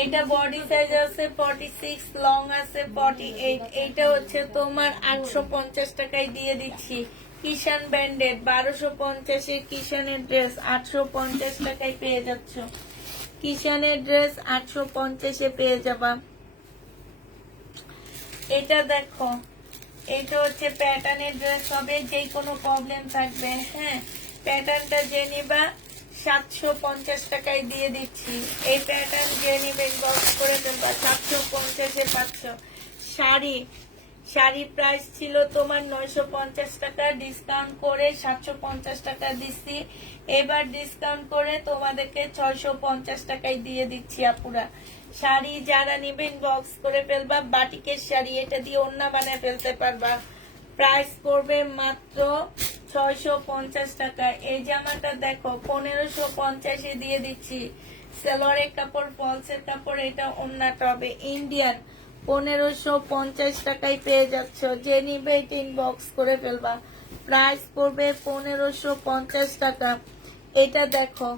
এইটা বডি সাইজ আছে 46, লং আছে 48। এইটা হচ্ছে তোমার 850 টাকায় দিয়ে দিচ্ছি। কিষান ব্র্যান্ডেড 1250 কিষানের ড্রেস 850 টাকায় পেয়ে যাচ্ছ। কিষানের ড্রেস 850 পেয়ে যাবা। এটা দেখো, এটা হচ্ছে প্যাটার্নের ড্রেস হবে, যে কোনো প্রবলেম থাকবে, হ্যাঁ প্যাটার্নটা যে নিবা 750 টাকায় দিয়ে দিচ্ছি। এই প্যাটার্ন যে নিবে বক্স করে ফেলবা, 750 পাচ্ছ। শাড়ি প্রাইস ছিল তোমার 950 টাকা, ডিসকাউন্ট করে 750 টাকা দিচ্ছি। এবার ডিসকাউন্ট করে তোমাদেরকে 650 টাকায় দিয়ে দিচ্ছি আপুরা। শাড়ি যারা নিবেন বক্স করে ফেলবা, বাটিকের শাড়ি, এটা দিয়ে ওন্না বানায় ফেলতে পারবা। প্রাইস পড়বে মাত্র 650 টাকা। এই জামাটা দেখো 1550 দিয়ে দিচ্ছি। সালোয়ারের কাপড়, ফলসের কাপড়, এটা ওন্নাটা হবে ইন্ডিয়ান, 1550 টাকায় পেয়ে যাচ্ছ। যে নিবে এটা ইনবক্স করে ফেলবা, প্রাইস পড়বে 1550 টাকা। এটা দেখো,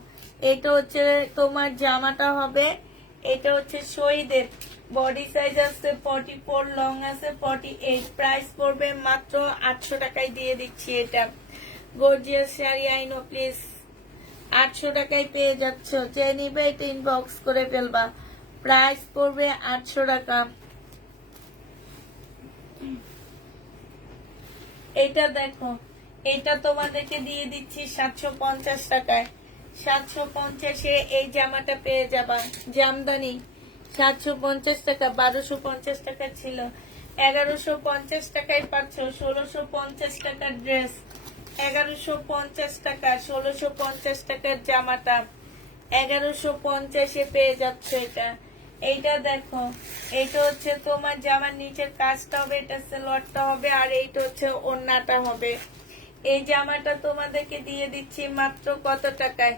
এটা হচ্ছে তোমার জামাটা হবে, এটা হচ্ছে শহীদের, বডি সাইজ আছে 44, লং আছে 48, প্রাইস পড়বে মাত্র 800 টাকায় দিয়ে দিচ্ছি। এটা গর্জিয়াস শাড়ি, আইনো প্লিজ 800 টাকায় পেয়ে যাচ্ছ। যে নিবে এটা ইনবক্স করে ফেলবা, প্রাইস পড়বে 800 টাকা। এটা দেখো, এটা তোমাদেরকে দিয়ে দিচ্ছি 750 টাকায়। 750 এই জামাটা পেয়ে যাবা। জামদানি 750 টাকা, 1250 টাকা ছিল, 1150 টাকায় পাচ্ছ। 1650 টাকার ড্রেস, 1150 টাকা, 1650 টাকার জামাটা 1150 পেয়ে যাচ্ছে। এটা এইটা দেখো, এইটা হচ্ছে তোমার জামার নিচের কাজটা হবে, এটা সালোয়ারটা হবে, আর এইটা হচ্ছে ওড়নাটা হবে। এই জামাটা তোমাদেরকে দিয়ে দিচ্ছি মাত্র কত টাকায়?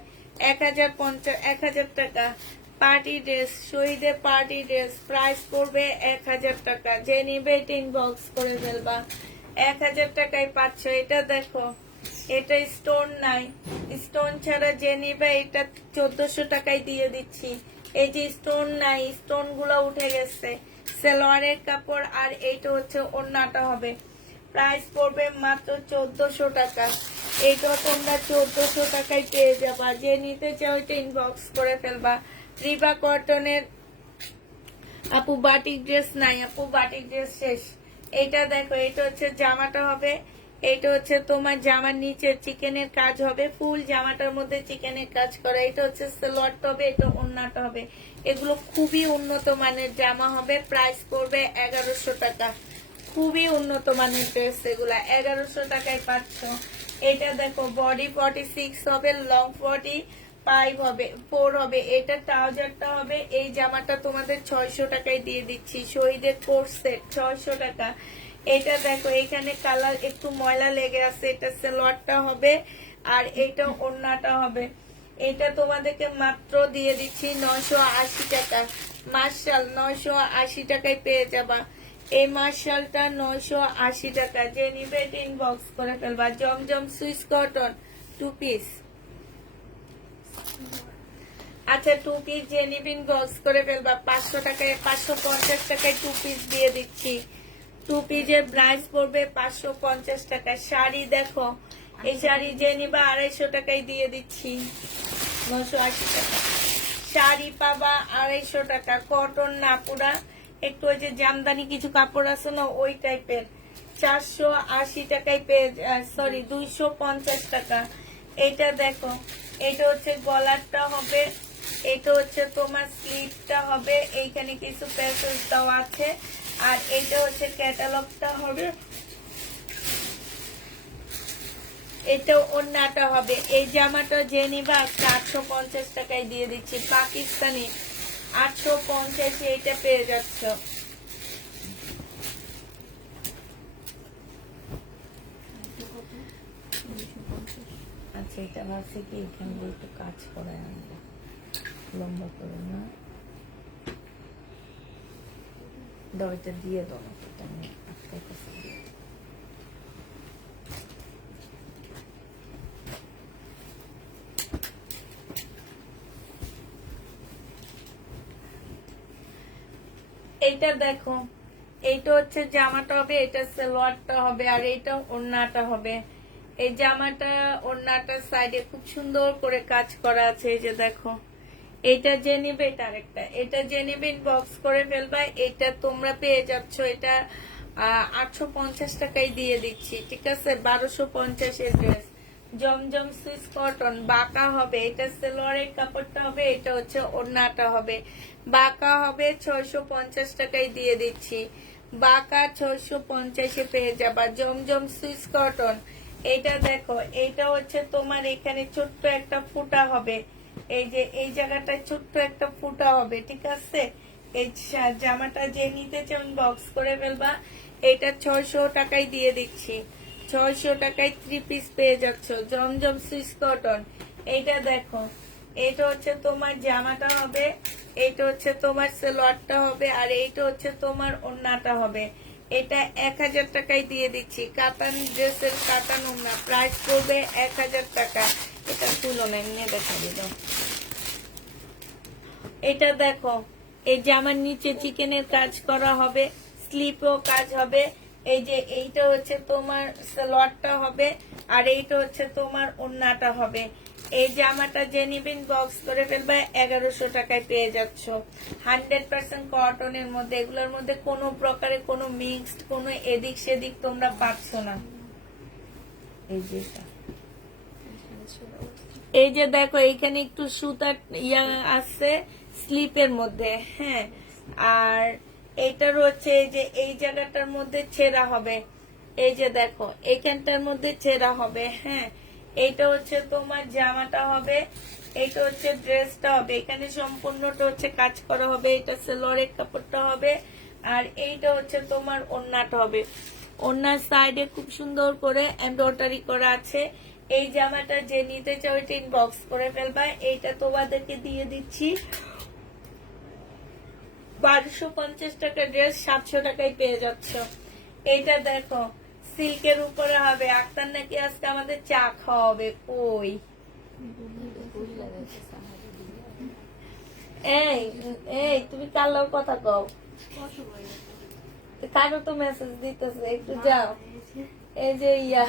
1000 টাকা। পার্টি ড্রেস, শহীদের পার্টি ড্রেস, প্রাইস পড়বে 1000 টাকা। যে নিবে এটা ইনবক্স করে ফেলবা, 1000 টাকায় পাচ্ছ। এটা দেখো, এটা স্টোন নাই, স্টোন ছাড়া যে নিবে এটা 1400 টাকায় দিয়ে দিচ্ছি। এই যে স্টোন নাই, স্টোন গুলো উঠে গেছে, সালোয়ারের কাপড়, আর এইটা হচ্ছে ওড়নাটা হবে। প্রাইস পড়বে মাত্র 1400 টাকা। এইটা তোমরা 1400 টাকায় পেয়ে যাবা। যে নিতে চাও এটা ইনবক্স করে ফেলবা। রিবা কটনের আপু বাটিক ড্রেস নাই, আপু বাটিক ড্রেস শেষ। এইটা দেখো, এটা হচ্ছে জামাটা হবে, এটা হচ্ছে তোমার জামার নিচে চিকেনের কাজ হবে, ফুল জামাটার মধ্যে চিকেনের কাজ করা। এটা হচ্ছে সালোয়ারটা হবে, এটা ওড়নাটা হবে। এগুলো খুবই উন্নত মানের জামা হবে, প্রাইস পড়বে 1100 টাকা। খুবই উন্নত মানের ড্রেস এগুলা, 1100 টাকায় পাচ্ছ। এটা দেখো, বডি 46 হবে, লং 45 হবে, 4 হবে। এটা ট্রাউজারটা হবে। এই জামাটা তোমাদের 600 টাকায় দিয়ে দিচ্ছি। শহীদের কোর্স সেট 600 টাকা। এটা দেখো, এখানে কালার একটু ময়লা লেগে আছে, এটা সালোয়ারটা হবে, আর এইটা ওড়নাটা হবে। এটা তোমাদেরকে মাত্র দিয়ে দিচ্ছি 980 টাকা। মার্শাল 980 টাকায় পেয়ে যাবা। এই মার্শালটা 980 টাকা। যে নিবে ইনবক্স করে ফেলবা। জমজম সুইস কটন 2 পিস। আচ্ছা 2 পিস যে নিবে ইনবক্স করে ফেলবা। 500 টাকায়, 550 টাকায় 2 পিস দিয়ে দিচ্ছি। টু পিসের প্রাইস পড়বে 550 টাকা। শাড়ি দেখো, এই শাড়ি যে নিবা 250 টাকায় দিয়ে দিচ্ছি, 980 টাকা। শাড়ি পাবা 250 টাকা, কটন না পুরা, একটু ওই যে জামদানি কিছু কাপড় আছে না ওই টাইপের, 480 টাকায় পেয়ে, সরি 250 টাকা। এটা দেখো, এটা হচ্ছে গলারটা হবে, এটা হচ্ছে তোমার স্লিভটা হবে, এইখানে কিছু প্যাসেজ দেওয়া আছে, আর এটা হচ্ছে ক্যাটালগটা হবে, এটা ওড়নাটা হবে। এই জামাটা যে নিবা 850 টাকায় দিয়ে দিচ্ছি, পাকিস্তানি 850 এইটা পেয়ে যাচ্ছ। আচ্ছা, এটা ভাবছি কি এখানে দিয়ে একটু কাজ করে আনবো, লম্বা করে না, দাও এটা দিয়ে দাও না, এটা আমি আটকাইতেছি। এইটা দেখো, এইটা হচ্ছে জামাটা হবে, এটা সালোয়ারটা হবে, আর এইটা ওড়নাটা হবে। এই জামাটা ওড়নাটার সাইডে খুব সুন্দর করে কাজ করা আছে, এই যে দেখো। এটা যে নিবে, এটা আরেকটা, এটা যে নিবে ইনবক্স করে ফেলবা। এটা তোমরা পেয়ে যাচ্ছ, এটা 850 টাকায় দিয়ে দিচ্ছি, ঠিক আছে। 1250 এর ড্রেস, জমজম সুইস কটন, বাঁকা হবে, এটা সালোয়ারের কাপড়টা হবে, এটা হচ্ছে ওড়নাটা হবে। বাঁকা হবে 650 টাকায় দিয়ে দিচ্ছি, বাঁকা 650-এ পেয়ে যাবা। জমজম সুইস কটন, এটা দেখো, এটা হচ্ছে তোমার এখানে ছোট্ট একটা ফুটা হবে, এই যে এই জায়গাটায় ছোট্ট একটা ফুটা হবে, ঠিক আছে। এই জামাটা যে নিতে চাও বক্স করে ফেলবা। এটা 600 টাকায় দিয়ে দিচ্ছি, 600 টাকায় 3 পিস পেয়ে যাচ্ছ, জমজম সুইস কটন। এইটা দেখো, এটা হচ্ছে তোমার জামাটা হবে, এইটা হচ্ছে তোমার সালোয়ারটা হবে, আর এইটা হচ্ছে তোমার ওড়নাটা হবে। এটা 1000 টাকায় দিয়ে দিচ্ছি, কাতান ড্রেসের কাতান ওড়না, প্রাইস পড়বে 1000 টাকা। এটা তুলনা নিয়ে দেখা দিল। এটা দেখো, এই জামার নিচে চিকেনের কাজ করা হবে, স্লিপও কাজ হবে। এই যে এইটা হচ্ছে তোমার সালোয়ারটা হবে, আর এইটা হচ্ছে তোমার ওড়নাটা হবে। এই জামাটা যে নিবেন বক্স করে ফেলবে, 1100 টাকায় পেয়ে যাচ্ছ, 100% কটনের মধ্যে। এগুলোর মধ্যে কোনো প্রকারে কোনো মিক্সড, কোনো এদিক সেদিক তোমরা পাচ্ছ না। এই যে এই যে দেখো, এইখানে একটু সুতার ইয়া আছে স্লিপের মধ্যে, হ্যাঁ। আর এইটার হচ্ছে এই যে এই জায়গাটার মধ্যে ছেঁড়া হবে, এই যে দেখো এইখানটার মধ্যে ছেঁড়া হবে, হ্যাঁ। এইটা হচ্ছে তোমার জামাটা হবে, এইটা হচ্ছে ড্রেসটা হবে, এখানে সম্পূর্ণটা হচ্ছে কাজ করা হবে। এটা সালোয়ারের কাপড়টা হবে, আর এইটা হচ্ছে তোমার ওড়নাটা হবে। ওড়নার সাইডে খুব সুন্দর করে এমব্রয়ডারি করা আছে। এই জামাটা যে নিতে চাও এটা ইনবক্স করে ফেলবা। এইটা তোমাদেরকে দিয়ে দিচ্ছি 1250 টাকা ড্রেস, 700 টাকায় পেয়ে যাচ্ছ। এইটা দেখো, সিল্কের উপরে হবে। আক্তার নাকি আজকে আমাদের চা খাওয়া হবে, কই? এই এই তুমি কালোর কথা কও, কারো তো মেসেজ দিতেছে, একটু যাও। এই যে ইয়া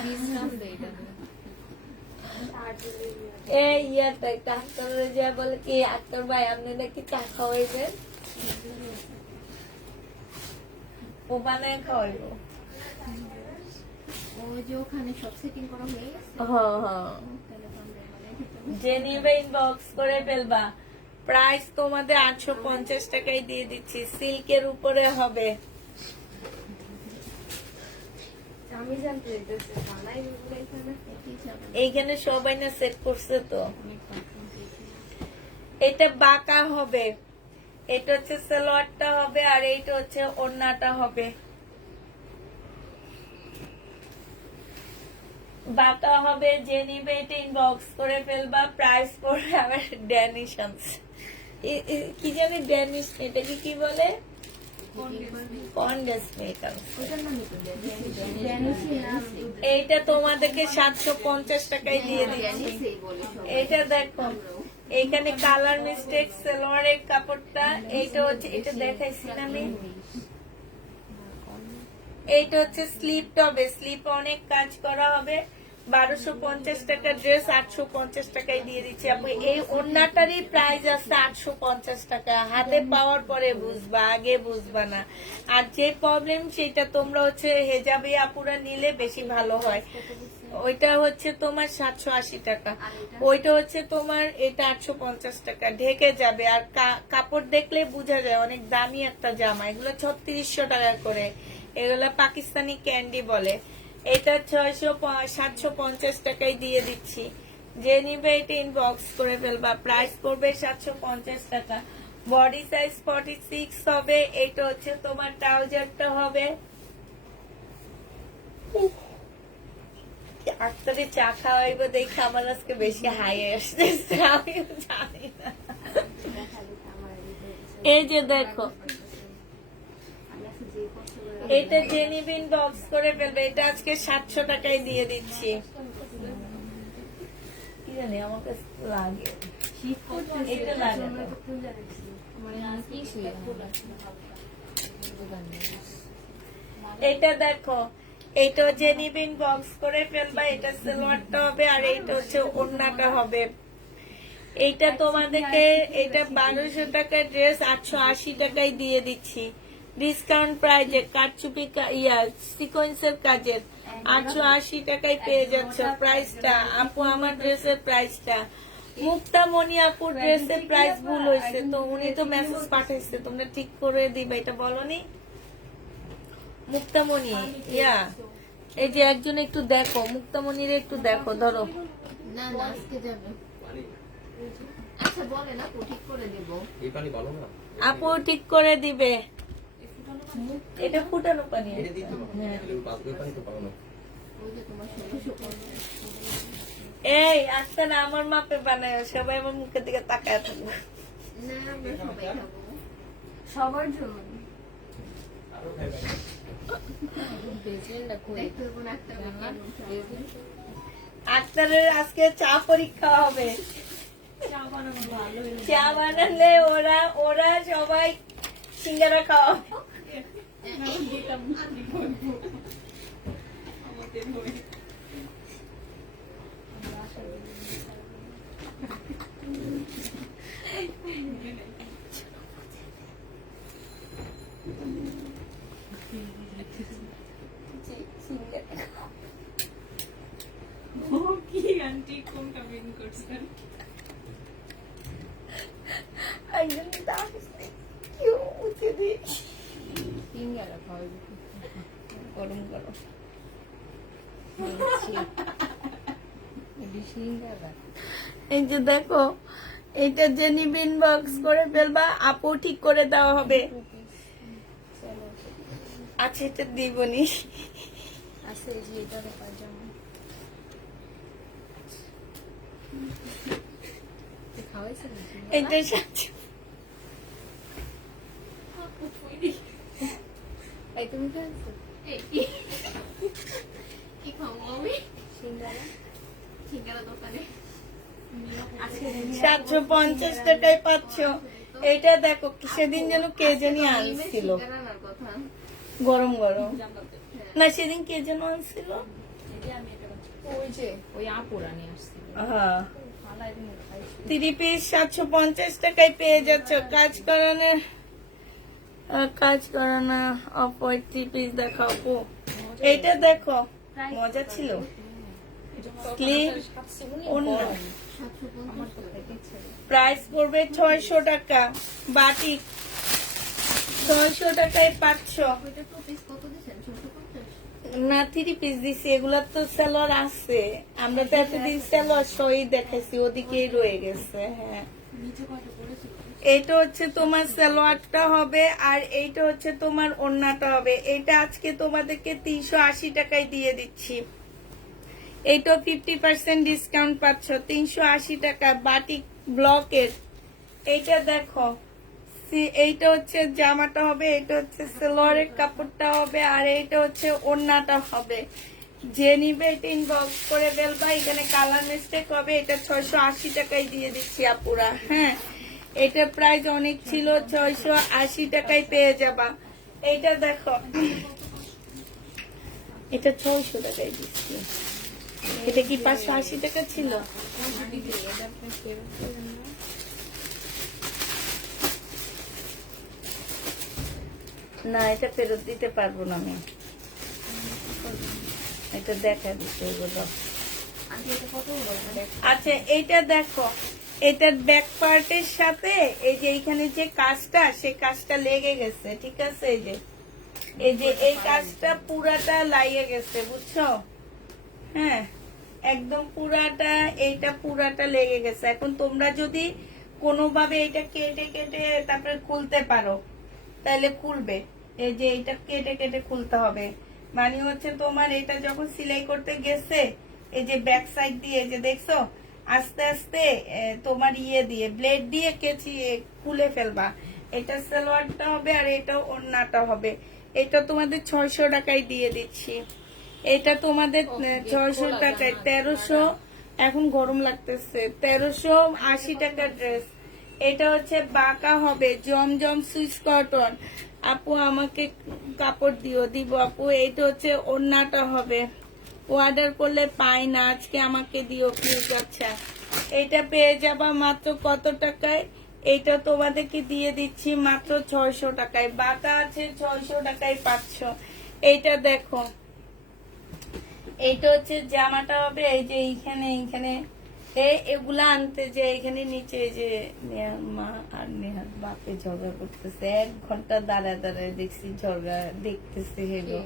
এই ইয়াটা একটা আক্তারে যা বলে কি, আক্তার ভাই আপনি নাকি চা খাওয়াইবেন, ও বানায় খাওয়াইব। যে নিবে ইনবক্স করে ফেলবা। প্রাইস তোমাদের 850 টাকায় দিয়ে দিচ্ছি, সিল্কের উপরে হবে। এইখানে সবাই না সেট করছে তো। এটা বাঁকা হবে, এটা হচ্ছে সালোয়ারটা হবে, আর এইটা হচ্ছে ওড়নাটা হবে। বাঁকা হবে, যে নিবে এটা ইনবক্স করে ফেলবা। প্রাইস পড়বে আমার ড্যানিশ কি জানি, ড্যানিশ এটাকে কি বলে, এইটা তোমাদেরকে 750 টাকায় দিয়ে দিচ্ছি। এইটা দেখো, এইখানে কালার মিস্টেক, সালোয়ারের কাপড়টা এইটা হচ্ছে, এটা দেখাইছি না আমি, এইটা হচ্ছে স্লিপ টবে, স্লিপ অনেক কাজ করা হবে। 1250 টাকা ড্রেস 850 টাকায় দিয়ে দিচ্ছি আপু। এই ওড়নাটারই প্রাইস আছে 850 টাকা। হাতে পাওয়ার পরে বুঝবা, আগে বুঝবা না। আর যে প্রবলেম সেটা তোমরা হচ্ছে হেজাবি আপুরা নিলে বেশি ভালো হয়। ওইটা হচ্ছে তোমার 780 টাকা, ওইটা হচ্ছে তোমার এটা 850 টাকা। ঢেকে যাবে আর কাপড় দেখলে বোঝা যায় অনেক দামি একটা জামা। এগুলো 3600 টাকা করে, এগুলো পাকিস্তানি ক্যান্ডি বলে। এটা 750 টাকায় দিয়ে দিচ্ছি। যে নিবে এটা ইনবক্স করে ফেলবা। প্রাইস পড়বে 750 টাকা। বডি সাইজ 46 হবে। এটা হচ্ছে তোমার ট্রাউজারটা হবে। আজকে চা খাওয়াইবো দেখে আমার আজকে বেশি হাই আসতেছে, আমি জানি না। এই যে দেখো, এটা জেনিবিন বক্স করে ফেলবে। এটা আজকে 700 টাকায় দিয়ে দিচ্ছি। কি জানি আমার কাছে লাগে, এটা লাগে না। এটা দেখো, এটা জেনিবিন বক্স করে ফেলবা। এটা সালোয়ারটা হবে আর এইটা হচ্ছে ওড়নাটা হবে। এইটা তোমাদেরকে এটা 1200 টাকার ড্রেস 880 টাকায় দিয়ে দিচ্ছি ডিসকাউন্ট প্রাইজে। কারচুপি সিকোয়েন্সের কাজের 880 টাকায় পেয়ে যাচ্ছে প্রাইসটা। আপু আমার ড্রেসের প্রাইসটা, মুক্তামণি আপুর ড্রেসের প্রাইস ভুল হয়েছে, তো উনি তো মেসেজ পাঠাইছে, তোমরা ঠিক করে দিবে। এটা বলনি মুক্তামণি? ইয়া, এই যে একজন একটু দেখো, মুক্তামণির একটু দেখো, ধরো। না না, আজকে যাবে। আচ্ছা বলে না, ঠিক করে দেব। এই পানি ভালো না, আপু ঠিক করে দিবে। এটা ফুটানো পানি। এটা দিতে পারো না, এই পানি তো পারো না। ওই যে তোমার 1600 এই আজকে না আমার মাপে বানায়, সবাই আমার মুখের দিকে তাকায় থাকবে। না, আমরা সবাই খাবো, সবার জন্য। দেখতে হবে না একটা আক্তারের আজকে চা পরীক্ষা হবে। চা বানালে ওরা সবাই সিঙ্গারা খাওয়াবে। গরম গরম এই যে দেখো, এটা জেনিবিন বক্স করে ফেলবা। আপু ঠিক করে দেওয়া হবে। আচ্ছা এটা দিবনি। আছে যে এটা পাজামা খাওয়াইছে নাকি? এটা সাথে এই তুমি খাইছো? কি খাবো আমি? সিঙ্গারা দোকানে 750 টাকায় পাচ্ছ। এটা দেখো, সেদিন যেন কে জানি আনছিল গরম গরম। না সেদিন কে যেন আনছিল, ওই যে ওই আপুরা নিয়ে আসছিল। হ্যাঁ 3 পিস 750 টাকায় পেয়ে যাচ্ছ। কাজ করানো অপর 3 পিস দেখাও আপু। এইটা দেখো, মজা ছিল। প্রাইস পড়বে 600 টাকা। বাটিক 600 টাকায় পাচ্ছ। না 3 পিস দিছি, এগুলা তো সালোয়ার আছে। আমরা তো এতদিন সালোয়ার সই দেখাইছি, ওদিকেই রয়ে গেছে। হ্যাঁ এইটা হচ্ছে তোমার সালোয়ারটা হবে আর এইটা হচ্ছে তোমার ওড়নাটা হবে। এটা আজকে তোমাদেরকে 380 টাকায় দিয়ে দিচ্ছি। এইটা 50% ডিসকাউন্ট পাচ্ছ, 380 টাকা। বাটিক ব্লকের এইটা দেখো, এইটা হচ্ছে জামাটা হবে, এটা হচ্ছে সালোয়ারের কাপড়টা হবে আর এইটা হচ্ছে ওড়নাটা হবে। যে নিবে এটা ইনবক্স করে ফেলবা। এখানে কালার মিস্টেক হবে। এটা 680 টাকায় দিয়ে দিচ্ছি আপুরা। হ্যাঁ এটার প্রাইস অনেক ছিল, 680 টাকায় পেয়ে যাবা। এইটা দেখো, এটা 600 টাকায় দিচ্ছি। এটা কি 580 টাকা ছিল? না, এটা ফেরত দিতে পারবো না আমি। এটা দেখা দিতে এগুলো। আচ্ছা, এইটা দেখো, এটার ব্যাক পার্টের সাথে এই যে এইখানে যে কাজটা, সেই কাজটা লেগে গেছে, ঠিক আছে? এই কাজটা পুরাটা লাগিয়ে গেছে, বুঝছো? হ্যাঁ, একদম পুরাটা, এইটা পুরাটা লেগে গেছে। এখন তোমরা যদি কোনোভাবে এটা কেটে কেটে তারপরে খুলতে পারো তাহলে খুলবে। এই যে এটা কেটে কেটে খুলতে হবে, মানে হচ্ছে তোমার এটা যখন সেলাই করতে গেছে, এই যে ব্যাক সাইড দিয়ে যে দেখছো, আস্তে আস্তে তোমার দিয়ে ব্লেড দিয়ে কেচি খুলে ফেলবা। এটা সালোয়ারটা হবে আর এটা ওড়নাটা হবে। এটা তোমাদের 600 টাকায় দিয়ে দিচ্ছি। এটা তোমাদের 600 টাকায় 1300, এখন গরম লাগতেছে, 1380 টাকার ড্রেস। এটা হচ্ছে বাঁকা হবে, জমজম সুইস কটন। আপু আমাকে কাপড় দিব আপু। এইটা হচ্ছে ওড়নাটা হবে, অর্ডার করলে পাই না, আজকে আমাকে দিও প্লিজ। আচ্ছা, এটা পেয়ে যাবা মাত্র কত টাকায়? এইটা তোমাদেরকে দিয়ে দিচ্ছি মাত্র 600 টাকায়। বাঁকা আছে 600 টাকায় 500। এইটা দেখো, এইটা হচ্ছে জামাটা হবে, এই যে এইখানে এগুলা আনতে যে এখানে নিচে যে নেহার মা আর নেহার বাপে ঝগড়া করতেছে, 1 ঘন্টা দাঁড়ায় দাঁড়ায় দেখছি ঝগড়া দেখতেছে হেগো।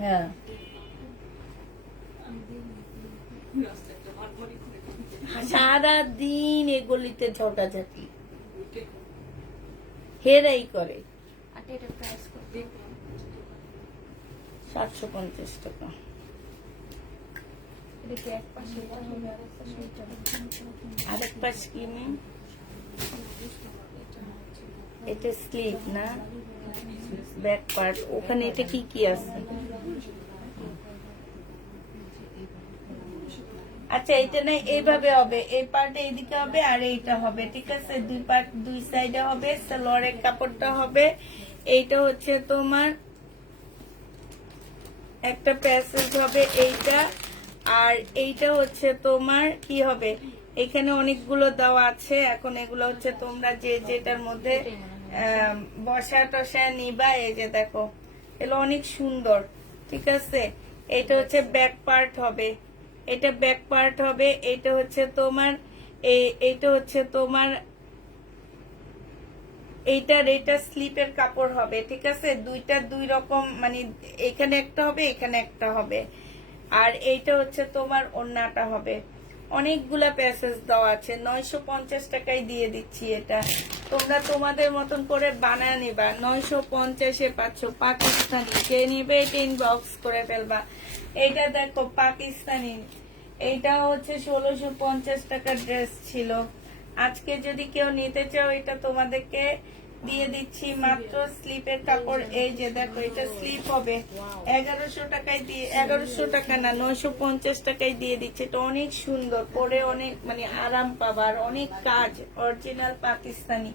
হ্যাঁ, সারাদিন এ গলিতে ঝগড়াঝাটি হেরাই করে। 750 টাকা। আরেক পাশ কি নেই? এটা স্লিপ না, ব্যাক পার্ট। ওখানে এটা কি কি আছে? আচ্ছা, এটা না এইভাবে হবে, এই পার্টে এইদিকে হবে আর এইটা হবে, ঠিক আছে? দুই পার্ট দুই সাইডে হবে। সালোয়ারের কাপড়টা হবে, এইটা হচ্ছে তোমার একটা প্যাসেজ হবে এইটা, আর এইটা হচ্ছে তোমার কি হবে, এখানে অনেকগুলো দেওয়া আছে। এখন এগুলো হচ্ছে তোমরা যে যেটার মধ্যে বসা টসা নিবা। এই যে দেখো, এগুলো অনেক সুন্দর, ঠিক আছে? এটা হচ্ছে ব্যাক পার্ট হবে, এটা ব্যাক পার্ট হবে। এটা হচ্ছে তোমার এইটা হচ্ছে তোমার এটা স্লিপের কাপড় হবে, ঠিক আছে? দুইটা দুই রকম, মানে এখানে একটা হবে, এখানে একটা হবে। আর এইটা হচ্ছে তোমার ওড়নাটা হবে। অনেকগুলা প্যাসেজ দেওয়া আছে, 950 টাকায় দিয়ে দিচ্ছি। এটা তোমরা তোমাদের মতন করে বানায় নিবা। 950-এ 500 পাকিস্তানি। যে নিবে এটা ইনবক্স করে ফেলবা। এইটা দেখো পাকিস্তানি, এইটা হচ্ছে 1650 টাকার ড্রেস ছিল। আজকে যদি কেউ নিতে চাও, এটা তোমাদেরকে দিয়ে দিচ্ছি মাত্র স্লিপের কাপড়। এই যে দেখো, এটা স্লিপ হবে 1100 টাকায় দিয়ে, 1100 টাকা না 950 টাকায় দিয়ে দিচ্ছে। এটা অনেক সুন্দর, পরে অনেক মানে আরাম পাবার, অনেক কাজ, অরিজিনাল পাকিস্তানি।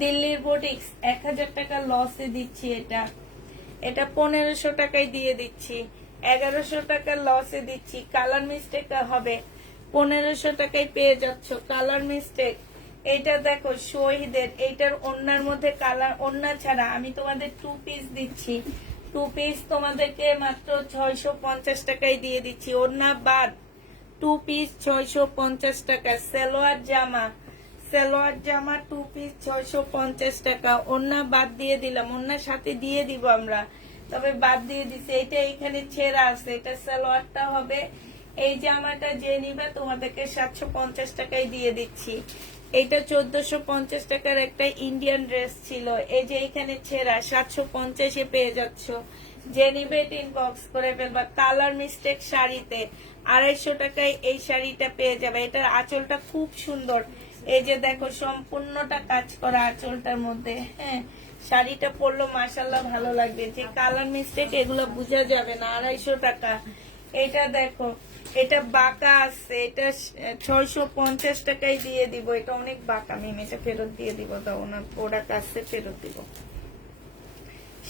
দিল্লির বুটিক্স 1000 টাকা লসে দিচ্ছি। এটা 1500 টাকায় দিয়ে দিচ্ছি, 1100 টাকা লসে দিচ্ছি। কালার মিস্টেক হবে, 1500 টাকায় পেয়ে যাচ্ছ কালার মিস্টেক। এইটা দেখো শহীদের, এইটার ওড়নার মধ্যে কালার, ওড়না ছাড়া আমি তোমাদের 2 পিস দিচ্ছি। 2 পিস তোমাদেরকে মাত্র 650 টাকায় দিয়ে দিচ্ছি, ওড়না বাদ। 2 পিস 650 টাকা। সালোয়ার জামা 2 পিস 650 টাকা। ওড়না বাদ দিয়ে দিলাম, ওড়নার সাথে দিয়ে দিব আমরা, তবে বাদ দিয়ে দিছি। এটা এখানে ছেঁড়া আছে, এটা সালোয়ারটা হবে। এই জামাটা যে নিবে তোমাদেরকে 750 টাকায় দিয়ে দিচ্ছি। এইটা 1450 টাকার একটা ইন্ডিয়ান ড্রেস ছিল, এই যে এখানে ছেঁড়া, 750-এ পেয়ে যাচ্ছ। যে নিবে ইনবক্স করে ফেলবা। কালার মিস্টেক শাড়িতে 250 টাকায় এই শাড়িটা পেয়ে যাবে। এটার আঁচলটা খুব সুন্দর, এই যে দেখো সম্পূর্ণটা কাজ করা আঁচলটার মধ্যে। হ্যাঁ, শাড়িটা পরলো মাশাআল্লাহ ভালো লাগবে। যে কালার মিস্টেক এগুলো বোঝা যাবে না। 250 টাকা। এটা দেখো, এটা বাঁকা আছে, এটা 650 টাকায় দিয়ে দিব। এটা অনেক বাঁকা, আমি এটা ফেরত দিয়ে দিব, দাও না, প্রোডাক্ট আসছে ফেরত দিব।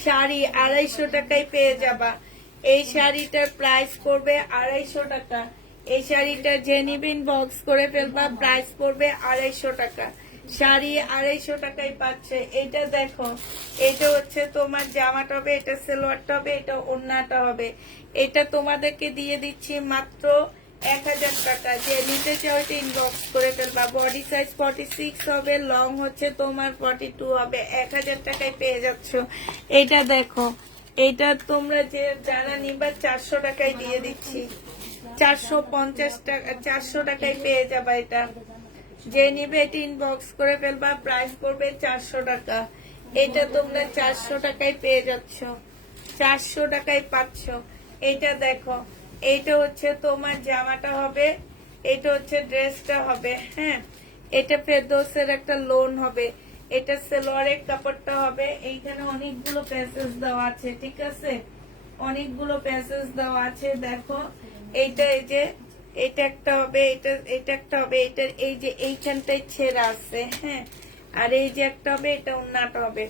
শাড়ি 250 টাকায় পেয়ে যাবা। এই শাড়িটার প্রাইস পড়বে 250 টাকা। এই শাড়িটা যে নিবেন বক্স করে ফেলবা, প্রাইস পড়বে 250 টাকা। শাড়ি 250 টাকায় পাচ্ছে। এটা দেখো, এটা হচ্ছে তোমার জামাটা হবে, এটা সালোয়ারটা হবে, এটা ওড়নাটা হবে। এটা তোমাদেরকে দিয়ে দিচ্ছি মাত্র 1000 টাকা। যে নিতে চাও এটা ইনবক্স করে ফেলবা। বডি সাইজ 46 হবে, লং হচ্ছে তোমার 42 হবে। 1000 টাকায় পেয়ে যাচ্ছ। এটা দেখো, এটা তোমরা যে যারা নিবা 400 টাকায় দিয়ে দিচ্ছি। 450 টাকা, 400 টাকায় পেয়ে যাবা। এটা যে নিবে এটা ইনবক্স করে ফেলবা, প্রাইস পড়বে 400 টাকা। এটা তোমরা 400 টাকায় পেয়ে যাচ্ছ, 400 টাকায় পাচ্ছ। এটা দেখো, এইটা হচ্ছে তোমার জামাটা হবে, এটা হচ্ছে ড্রেসটা হবে। হ্যাঁ, এটা ফেরদৌসের একটা লোন হবে, এটা সালোয়ারের কাপড়টা হবে। এইখানে অনেকগুলো প্যাসেজ দেওয়া আছে, ঠিক আছে, অনেকগুলো প্যাসেজ দেওয়া আছে। দেখো, এইটা এই যে এটা একটা হবে, এটা একটা হবে, এটার এই যে এইখানটায় ছেঁড়া আছে। হ্যাঁ, আর এই যে একটা হবে, এটা ওন্নাটা হবে।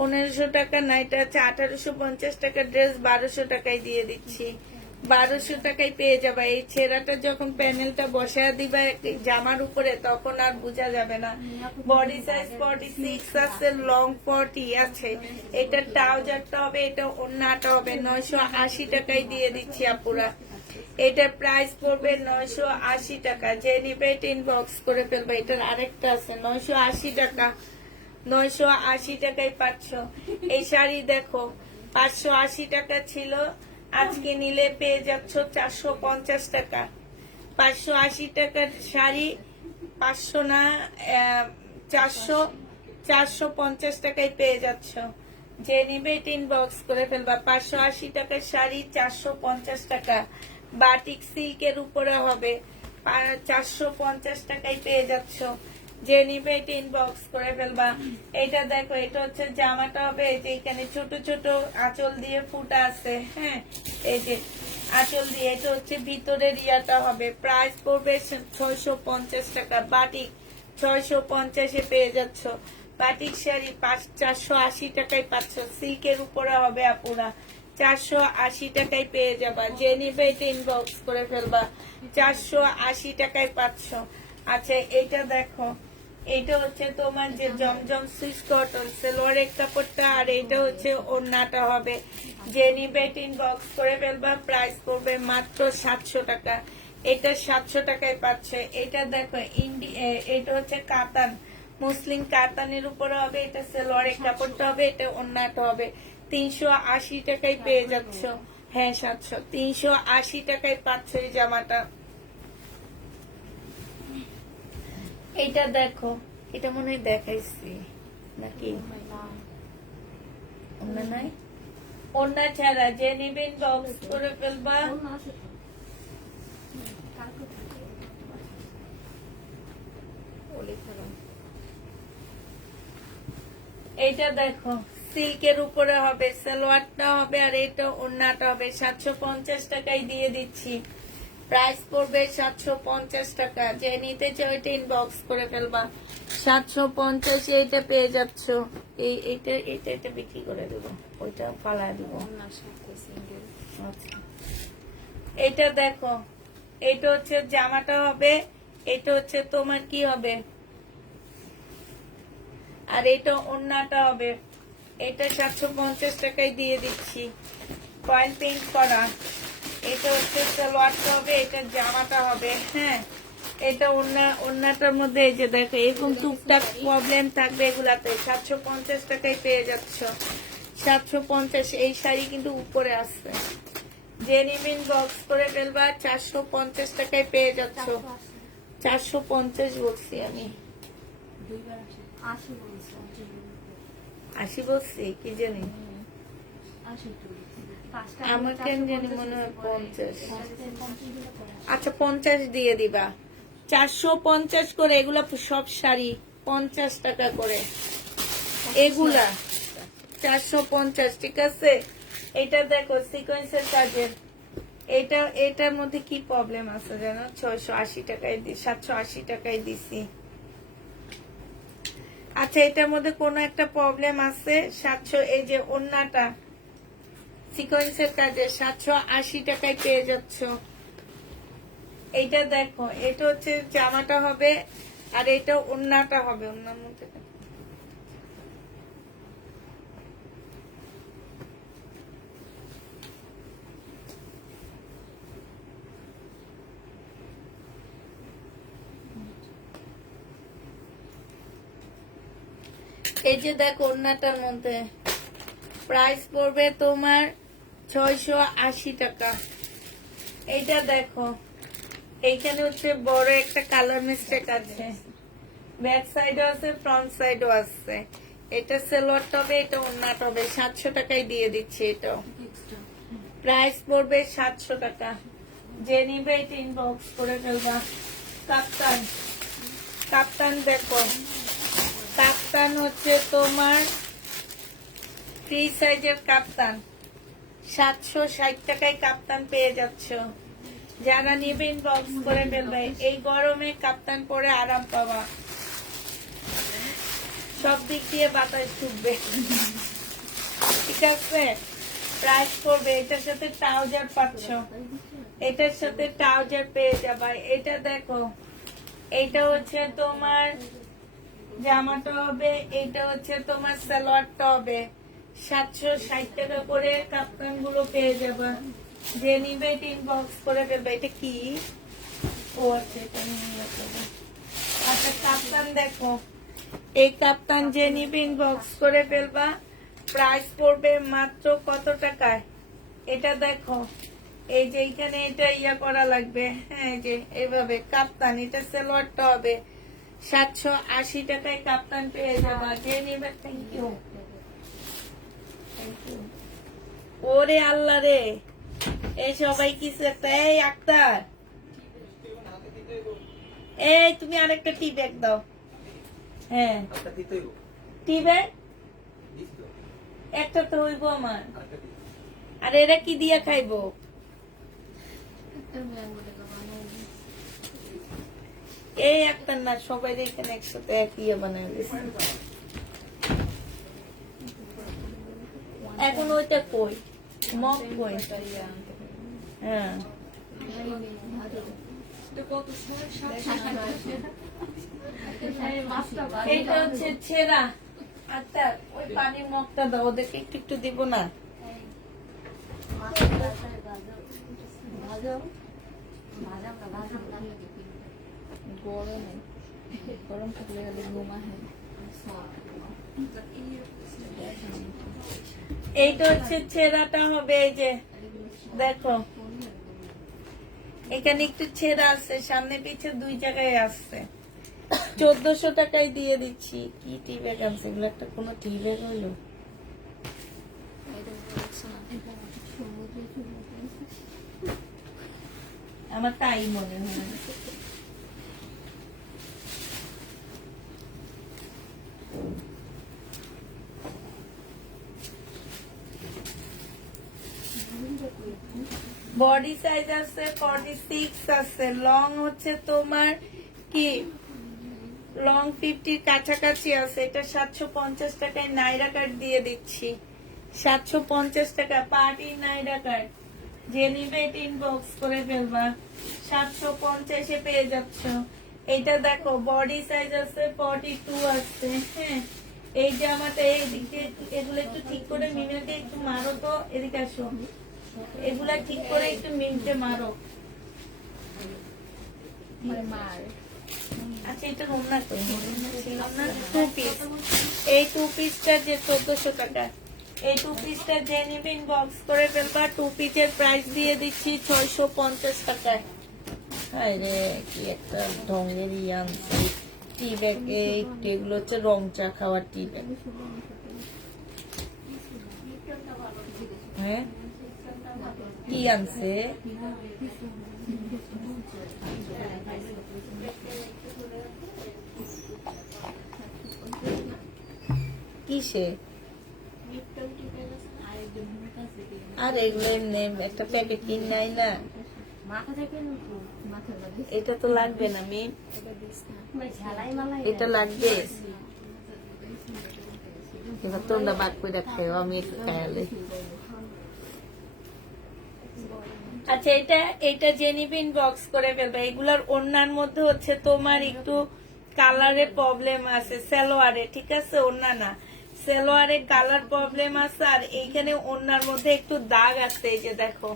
1500 টাকা না, এটা হচ্ছে 1850 টাকা ড্রেস, 1200 টাকায় দিয়ে দিচ্ছি। 1200 টাকায় পেয়ে যাবা। এই ছেঁড়াটা যখন প্যানেলটা বসায় দিবা জামার উপরে, তখন আর বোঝা যাবে না। বডি সাইজ 46 আছে, লং 40 আছে। এটা ট্রাউজারটা হবে, এটা ওন্নাটা হবে। 980 টাকায় দিয়ে দিচ্ছি আপুরা। এটার প্রাইস পড়বে 980 টাকা। যে নিবে এটা ইনবক্স করে ফেলবে। এটার আরেকটা আছে 980 টাকা। 980 টাকায় পাচ্ছ। এই শাড়ি দেখো, 580 টাকা ছিল, আজকে নিলে পেয়ে যাচ্ছ 450 টাকা। 580 টাকার শাড়ি 500 না, 450 টাকায় পেয়ে যাচ্ছ। যে নিবে এটা ইনবক্স করে ফেলবা। 580 টাকার শাড়ি 450 টাকা। বাটিক সিল্কের উপরে হবে, 450 টাকায় পেয়ে যাচ্ছ। যে নিবে এটা ইনবক্স করে ফেলবা। এটা দেখো, এটা হচ্ছে জামাটা হবে, এই যে এখানে ছোট ছোট আঁচল দিয়ে ফুটা আছে। হ্যাঁ, এই যে আঁচল দিয়ে, এটা হচ্ছে ভিতরের ইয়াটা হবে। প্রাইস পড়বে 650 টাকা। বাটিক 650-এ পেয়ে যাচ্ছ। বাটিক শাড়ি 480 টাকায় পাচ্ছ। সিল্কের উপরে হবে আপুরা, 480 টাকায় পেয়ে যাবা। যে নিবে এটা ইনবক্স করে ফেলবা। 480 টাকায় পাচ্ছ। আচ্ছা, এটা দেখো, এটা হচ্ছে তোমার যে জমজম সুইস কটন সালোয়ারের কাপড়টা, আর এটা হচ্ছে ওড়নাটা হবে। যে নিবে এটা ইনবক্স করে ফেলবা। প্রাইস পড়বে মাত্র 700 টাকা। এটা 700 টাকায় পাচ্ছে। এটা দেখো, এটা হচ্ছে কাতান, মুসলিম কাতানের উপরে হবে। এটা সালোয়ারের কাপড়টা হবে, এটা ওড়নাটা হবে। 380 টাকায় পেয়ে যাচ্ছ। হ্যাঁ, 700, 380 টাকায় পাচ্ছ এই জামাটা। এটা দেখো, এটা মনে হয় দেখাইছি নাকি, ওড়না নাই, ওড়না ছাড়া। যে নিবেন বক্স করে ফেলবা। এইটা দেখো, সিল্কের উপরে হবে, সালোয়ারটা হবে, আর এটা ওড়নাটা হবে। 750 টাকায় দিয়ে দিচ্ছি। প্রাইস পড়বে 750 টাকা। যে নিতে চাও এটা ইনবক্স করে ফেলবা। 750 এটা পেয়ে যাচ্ছ। এটা বিক্রি করে দেবো, ওইটা ফালা দিব। আচ্ছা, এটা দেখো, এটা হচ্ছে জামাটা হবে, এটা হচ্ছে তোমার কি হবে, আর এটা ওড়নাটা হবে। এটা 750 টাকায় দিয়ে দিচ্ছি, কয়েল পেইন্ট করা। এটা হচ্ছে সালোয়ারটা হবে, এটা জামাটা হবে। হ্যাঁ, এটা ওড়নাটার মধ্যে এই যে দেখো, এরকম টুকটাক প্রবলেম থাকবে এগুলাতে। 750 টাকায় পেয়ে যাচ্ছ। 750। এই শাড়ি কিন্তু উপরে আসছে। যে নিবেন বক্স করে ফেলবা। 450 টাকায় পেয়ে যাচ্ছ। 450 বলছি আমি, 80 বলছি কি জানি, আমার কেন জানি মনে হয় 50। আচ্ছা, 50 দিয়ে দিবা। 450 করে। এগুলা সব শাড়ি 50 টাকা করে, এগুলা 450, ঠিক আছে। এটা দেখো, সিকোয়েন্সের কাজের। এটার মধ্যে কি প্রবলেম আছে জানো, 680 টাকায় 780 টাকায় দিছি। আচ্ছা, এটার মধ্যে কোনো একটা প্রবলেম আছে। 700, এই যে ওন্নাটা সিকোয়েন্সের কাজে 780 টাকায় পেয়ে যাচ্ছ। এইটা দেখো, এটা হচ্ছে জামাটা হবে, আর এটা ওন্নাটা হবে। ওন্নার মধ্যে এই যে দেখো, ওন্নাটার মধ্যে প্রাইস পড়বে তোমার 680 টাকা। এইটা দেখো, এইখানে হচ্ছে বড় একটা কালার মিস্টেক আছে, ব্যাক সাইডও আছে, ফ্রন্ট সাইডও আছে। এটা সেলোয়ার টবে, এটা ওন্না টবে। 700 টাকায় দিয়ে দিচ্ছি। এটাও প্রাইস পড়বে 700 টাকা। যে নিবে এটা ইনবক্স করে ফেলবা। কাপ্তান, কাপ্তান দেখো, কাপ্তান হচ্ছে তোমার ফ্রি সাইজের কাপ্তান। 760 টাকায় কাপ্তান পেয়ে যাচ্ছ। যারা নিবে ইনবক্স করে ফেলবে। এই গরমে কাপ্তান পরে আরাম পাবা, সব দিক দিয়ে বাতাস ঢুকবে। ঠিক আছে, প্রাইস করবে। এটার সাথে ট্রাউজার পাচ্ছ, এটার সাথে ট্রাউজার পেয়ে যাবা। এটা দেখো, এইটা হচ্ছে তোমার জামাটা হবে, এটা হচ্ছে তোমার সালোয়ারটা হবে। 760 টাকা করে কাপ্তান গুলো পেয়ে যাবা। যে নিবে এটা ইনবক্স করে ফেলবে। এটা কি? ও আচ্ছা, এটা নিয়ে যাবে। আচ্ছা, কাপ্তান দেখো, এই কাপ্তান যে নিবে ইনবক্স করে ফেলবা। প্রাইস পড়বে মাত্র কত টাকায়? এটা দেখো, এই যে এইখানে এটা ইয়া করা লাগবে, হ্যাঁ, এই যে এইভাবে কাপ্তান। এটা সালোয়ারটা হবে। 780 টাকায় কাপ্তান পেয়ে যাবা। যে নিবে, থ্যাংক ইউ। ওরে আল্লাহ রে, এই সবাই কিছু একটা। এই আক্তার, এই তুমি আরেকটা টি ব্যাগ দাও। হ্যাঁ, একটা দিতেই হবে। টি ব্যাগ দিস তো, একটা তো হইব আমার। আরেকটা দিস। আর এরা কি দিয়া খাইবো? এই একটা না, সবাই এখানে একসাথে এক ইয়ে বানায় দিছে। এখন ওইটা কই, মগ কই? হ্যাঁ, এইটা হচ্ছে ছেঁড়া। আচ্ছা, ওই পানির মগটা দাও, ওদেরকে একটু একটু দিব না? গরম থাকলে ঘুম আহে। এইটা হচ্ছে ছেঁড়াটা হবে। এই যে দেখো, এখানে একটু ছেঁড়া আছে, সামনে পিছে দুই জায়গায় আছে। 1400 টাকায় দিয়ে দিচ্ছি। কি টি ব্যাগ আনছে এগুলো? একটা কোনো টি ব্যাগ হইলো? আমার তাই মনে হয়। বডি সাইজ আছে 46 আছে। লং হচ্ছে তোমার কি, লং 50 কাছাকাছি আছে। এটা 750 টাকায় নাইরা কাট দিয়ে দিচ্ছি। 750 টাকা পার্টি নাইরা কাট। যে নিবে এটা ইনবক্স করে ফেলবা। 750 এ পেয়ে যাচ্ছ। এইটা দেখো, বডি সাইজ আছে 42 আছে। হ্যাঁ, এই জামাটা এইদিকে এগুলো একটু ঠিক করে মিমিকে একটু মারো তো। এদিকে আসো, এগুলা ঠিক করে একটু মিলতে মারো। আচ্ছা, এটা হোমনা তো ছিল না? 2 পিস। এই 2 পিসটা যে 1400 টাকা। এই 2 পিসটা যে নিবে ইনবক্স করে ফেলবা। 2 পিসের প্রাইস দিয়ে দিচ্ছি 650 টাকায়। হায় রে, কি একটা ঢঙ্গের আনছে টি ব্যাগ। এগুলো হচ্ছে রং চা খাওয়ার টি ব্যাগ। হ্যাঁ, কি আনছে? কিসে? আর এগুলো একটা প্যাকেট কিন নাই না? এটা তো লাগবে না মেয়ে, এটা লাগবে। এবার তোমরা বাদ করে খাইও, আমি একটু খাইলে। আচ্ছা, এটা জেনিবিন বক্স করে ফেলবে। এগুলার ওড়নার মধ্যে হচ্ছে তোমার একটু কালারে প্রবলেম আছে সালোয়ারে, ঠিক আছে? ওড়না না, সালোয়ারে কালার প্রবলেম আছে। আর এইখানে ওড়নার মধ্যে একটু দাগ আছে, এই যে দেখো।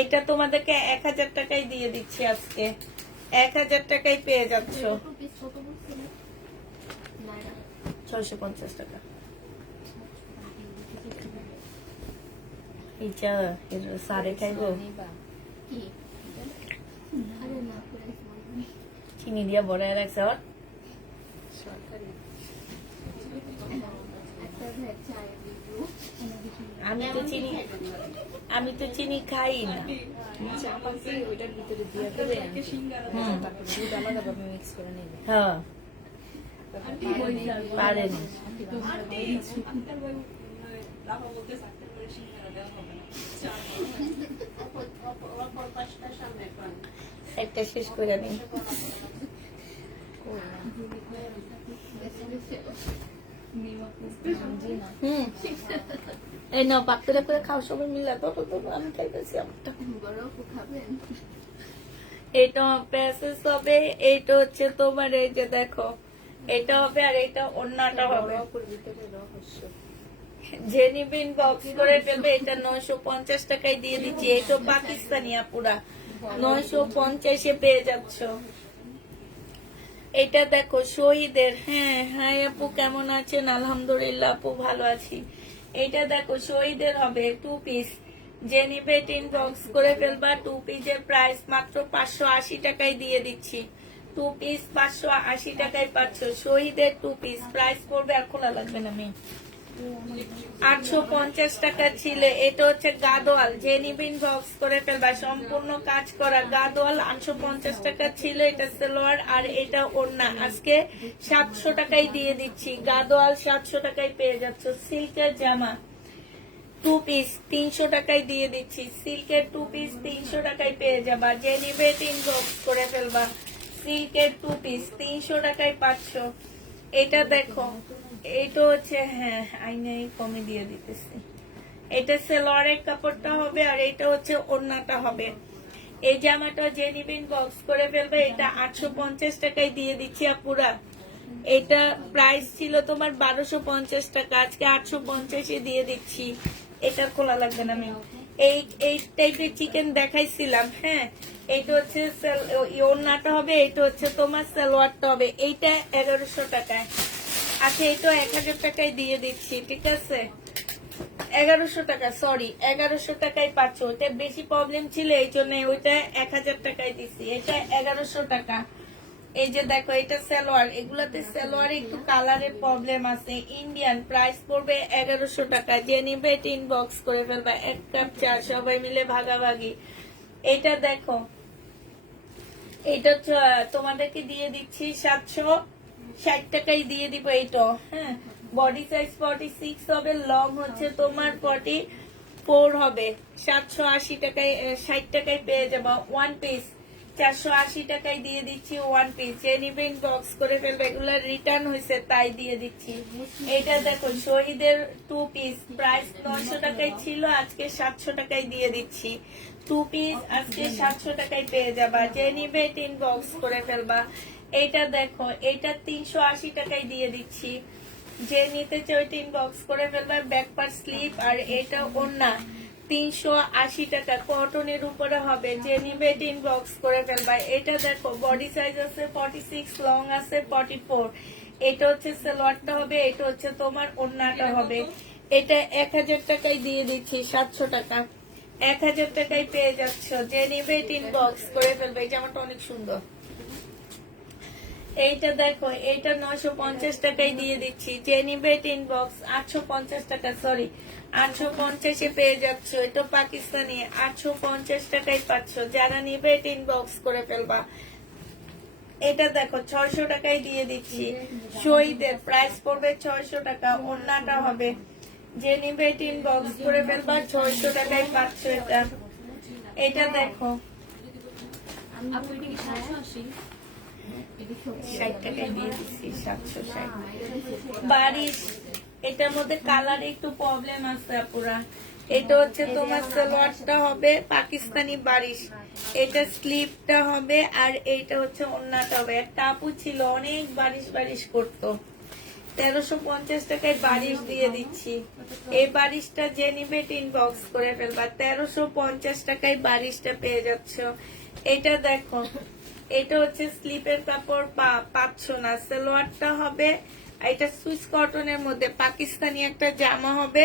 এটা তোমাদেরকে 1000 টাকায় দিয়ে দিচ্ছি আজকে, 1000 টাকায় পেয়ে যাচ্ছ। 650 টাকা। এইটা এর সারে খাইবো, চিনি দিয়া বড়ায় রাখছে। আর আমি তো চিনি খাই না। ওইটার ভিতরে দিয়ে করে তারপর দুধ আলাদা ভাবে মিক্স করে নেবে। হ্যাঁ, পারেন। একটা শেষ করে নিই। এই নাও, পাক করে করে খাও সবাই মিলে। তো আমি খাইতেছি আমারটা। এটা প্যাসেজ হবে, এইটা হচ্ছে তোমার এই যে দেখো, এটা হবে আর এটা অন্যটা হবে। জেনিবিন বক্স করে ফেলবে। এটা 950 টাকায় দিয়ে দিচ্ছি। এটা পাকিস্তানিয়া পুরা 950-এ পেয়ে যাচ্ছ। এটা দেখো শহীদের। হ্যাঁ হাই আপু, কেমন আছেন? আলহামদুলিল্লাহ আপু, ভালো আছি। এটা দেখো শহীদের হবে 2 পিস। যে নিবে 10 বক্স করে ফেলবা। 2 পিসের প্রাইস মাত্র 580 টাকায় দিয়ে দিচ্ছি। 2 পিস 580 টাকায় পাচ্ছ। শহীদের 2 পিস প্রাইস পড়বে, আর খোলা লাগবে না। আমি 850 টাকা ছিল। এটা হচ্ছে গাদোয়াল। যে নিবিন বক্স করে ফেলবা, সম্পূর্ণ কাজ করা গাদোয়াল। 850 টাকা ছিল। এটা সালোয়ার আর এটা ওড়না। আজকে 700 টাকায় দিয়ে দিচ্ছি। গাদোয়াল 700 টাকায় পেয়ে যাচ্ছ। সিল্কের জামা 2 পিস 300 টাকায় দিয়ে দিচ্ছি। সিল্কের 2 পিস 300 টাকায় পেয়ে যাবা। যে নিবে 3 বক্স করে ফেলবা। সিল্কের 2 পিস 300 টাকায় পাচ্ছ। এটা দেখো, এটা হচ্ছে, হ্যাঁ আইনাই কমে দিয়ে দিতেছি। এটা সালোয়ারের কাপড়টা হবে আর এটা হচ্ছে ওড়নাটা হবে। এই জামাটা যে নিবেন বক্স করে ফেলবে। এটা 850 টাকায় দিয়ে দিচ্ছি আপুরা। এটা প্রাইস ছিল তোমার 1250 টাকা, আজকে 850-এ দিয়ে দিচ্ছি। এটা খোলা লাগবে না। আমি এই টাইপের চিকেন দেখাইছিলাম। হ্যাঁ, এইটা হচ্ছে ওড়নাটা হবে, এটা হচ্ছে তোমার সালোয়ারটা হবে। এইটা 1100 টাকায়। আচ্ছা, এটা 1000 টাকায় দিয়ে দিচ্ছি, ঠিক আছে? 1100 টাকা, সরি 1100 টাকায় পাচ্ছ। ওইটা বেশি প্রবলেম ছিল, এই জন্য ওইটা 1000 টাকায় দিচ্ছি। এটা 1100 টাকা। এই যে দেখো, এটা সালোয়ার। এগুলাতে সালোয়ারে একটু কালারের প্রবলেম আছে। ইন্ডিয়ান প্রাইস পড়বে 1100 টাকা। যে নিবে 3 বক্স করে ফেলবা। 1 কাপ চা সবাই মিলে ভাগাভাগি। এটা দেখো, এটা তোমাদেরকে দিয়ে দিচ্ছি 760 টাকায় দিয়ে দিব। এইটা হ্যাঁ, বডি সাইজ 46 হবে, লং হচ্ছে তোমার 44 হবে। 780 টাকায় 60 টাকায় পেয়ে যাবা। 1 পিস 480 টাকায় দিয়ে দিচ্ছি। 1 পিস যে নিবেন বক্স করে ফেলবে। এগুলো রিটার্ন হয়েছে তাই দিয়ে দিচ্ছি। এটা দেখো শহীদের 2 পিস প্রাইস 900 টাকায় ছিল, আজকে 700 টাকায় দিয়ে দিচ্ছি। 2 পিস আজকে 700 টাকায় পেয়ে যাবা। যে নিবে 3 বক্স করে ফেলবা। এটা দেখো, এটা 380 টাকায় দিয়ে দিচ্ছি। যে নিতে চাই 3 বক্স করে ফেলবা। ব্যাক পার্ট স্লিপ আর এটা ওড়না 380 টাকা, কটনের উপরে হবে। যে নিবে 3 বক্স করে ফেলবা। এটা দেখো, বডি সাইজ আছে 46, লং আছে 44। এটা হচ্ছে সালোয়ারটা হবে, এটা হচ্ছে তোমার ওড়নাটা হবে। এটা 1000 টাকায় দিয়ে দিচ্ছি। 700 টাকা 1000 টাকায় পেয়ে যাচ্ছ। যে নিবে 3 বক্স করে ফেলবে। এই জামাটা অনেক সুন্দর। এইটা দেখো, এইটা 950 টাকায় দিয়ে দিচ্ছি। যে নিবে 3 বক্স 850 টাকা, সরি 850-এ পেয়ে যাচ্ছ। এটা পাকিস্তানি 850 টাকায় পাচ্ছ। যারা নিবে 3 বক্স করে ফেলবা। এটা দেখো 600 টাকায় দিয়ে দিচ্ছি। শহীদের প্রাইস পড়বে 600 টাকা। ওড়নাটা হবে। যে নিবে 3 বক্স করে ফেলবা। 600 টাকায় পাচ্ছ। এটা দেখো 60 টাকায় দিয়ে দিচ্ছি। 760। বারিশ এটার মধ্যে কালার একটু প্রবলেম আছে পুরা। এটা হচ্ছে তোমার সালোয়ারটা হবে পাকিস্তানি বারিশ, এটা স্লিপটা হবে, আর এইটা হচ্ছে ওন্নাটা হবে। একটা আপু ছিল অনেক বারিশ বারিশ করতো, 1350 টাকায় বারিশ দিয়ে দিচ্ছি। এই বারিশটা যে নিবে ইনবক্স করে ফেলবা, 1350 টাকায় বারিশটা পেয়ে যাচ্ছ। এটা দেখো, এটা হচ্ছে স্লিপের কাপড়, পাচ্ছ না। সালোয়ারটা হবে, এটা সুইস কটনের মধ্যে পাকিস্তানি একটা জামা হবে।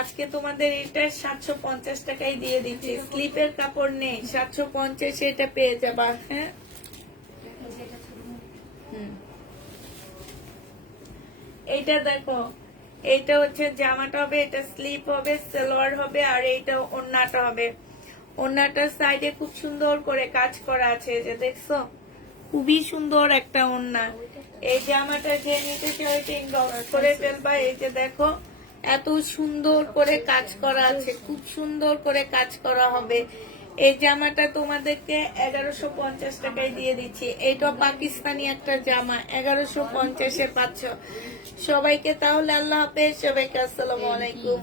আজকে তোমাদের এটা 750 টাকায় দিয়ে দিচ্ছি। স্লিপের কাপড় নেই, 750 এটা পেয়ে যাবা। হ্যাঁ, এইটা দেখো, এইটা হচ্ছে জামাটা হবে, এটা স্লিপ হবে, সালোয়ার হবে, আর এইটা ওন্নাটা হবে। ওন্নাটার সাইডে খুব সুন্দর করে কাজ করা আছে, এই যে দেখছো, খুবই সুন্দর একটা ওন্না। এই জামাটা যে নিতে চাই ইনবক্স করে ফেলবা। এই যে দেখো, এত সুন্দর করে কাজ করা আছে, খুব সুন্দর করে কাজ করা হবে। এই জামাটা তোমাদেরকে 1150 টাকায় দিয়ে দিচ্ছি। এইটা পাকিস্তানি একটা জামা, 1150-এ পাচ্ছ। সবাইকে তাহলে আল্লাহ হাফেজ, সবাইকে আসসালামু আলাইকুম।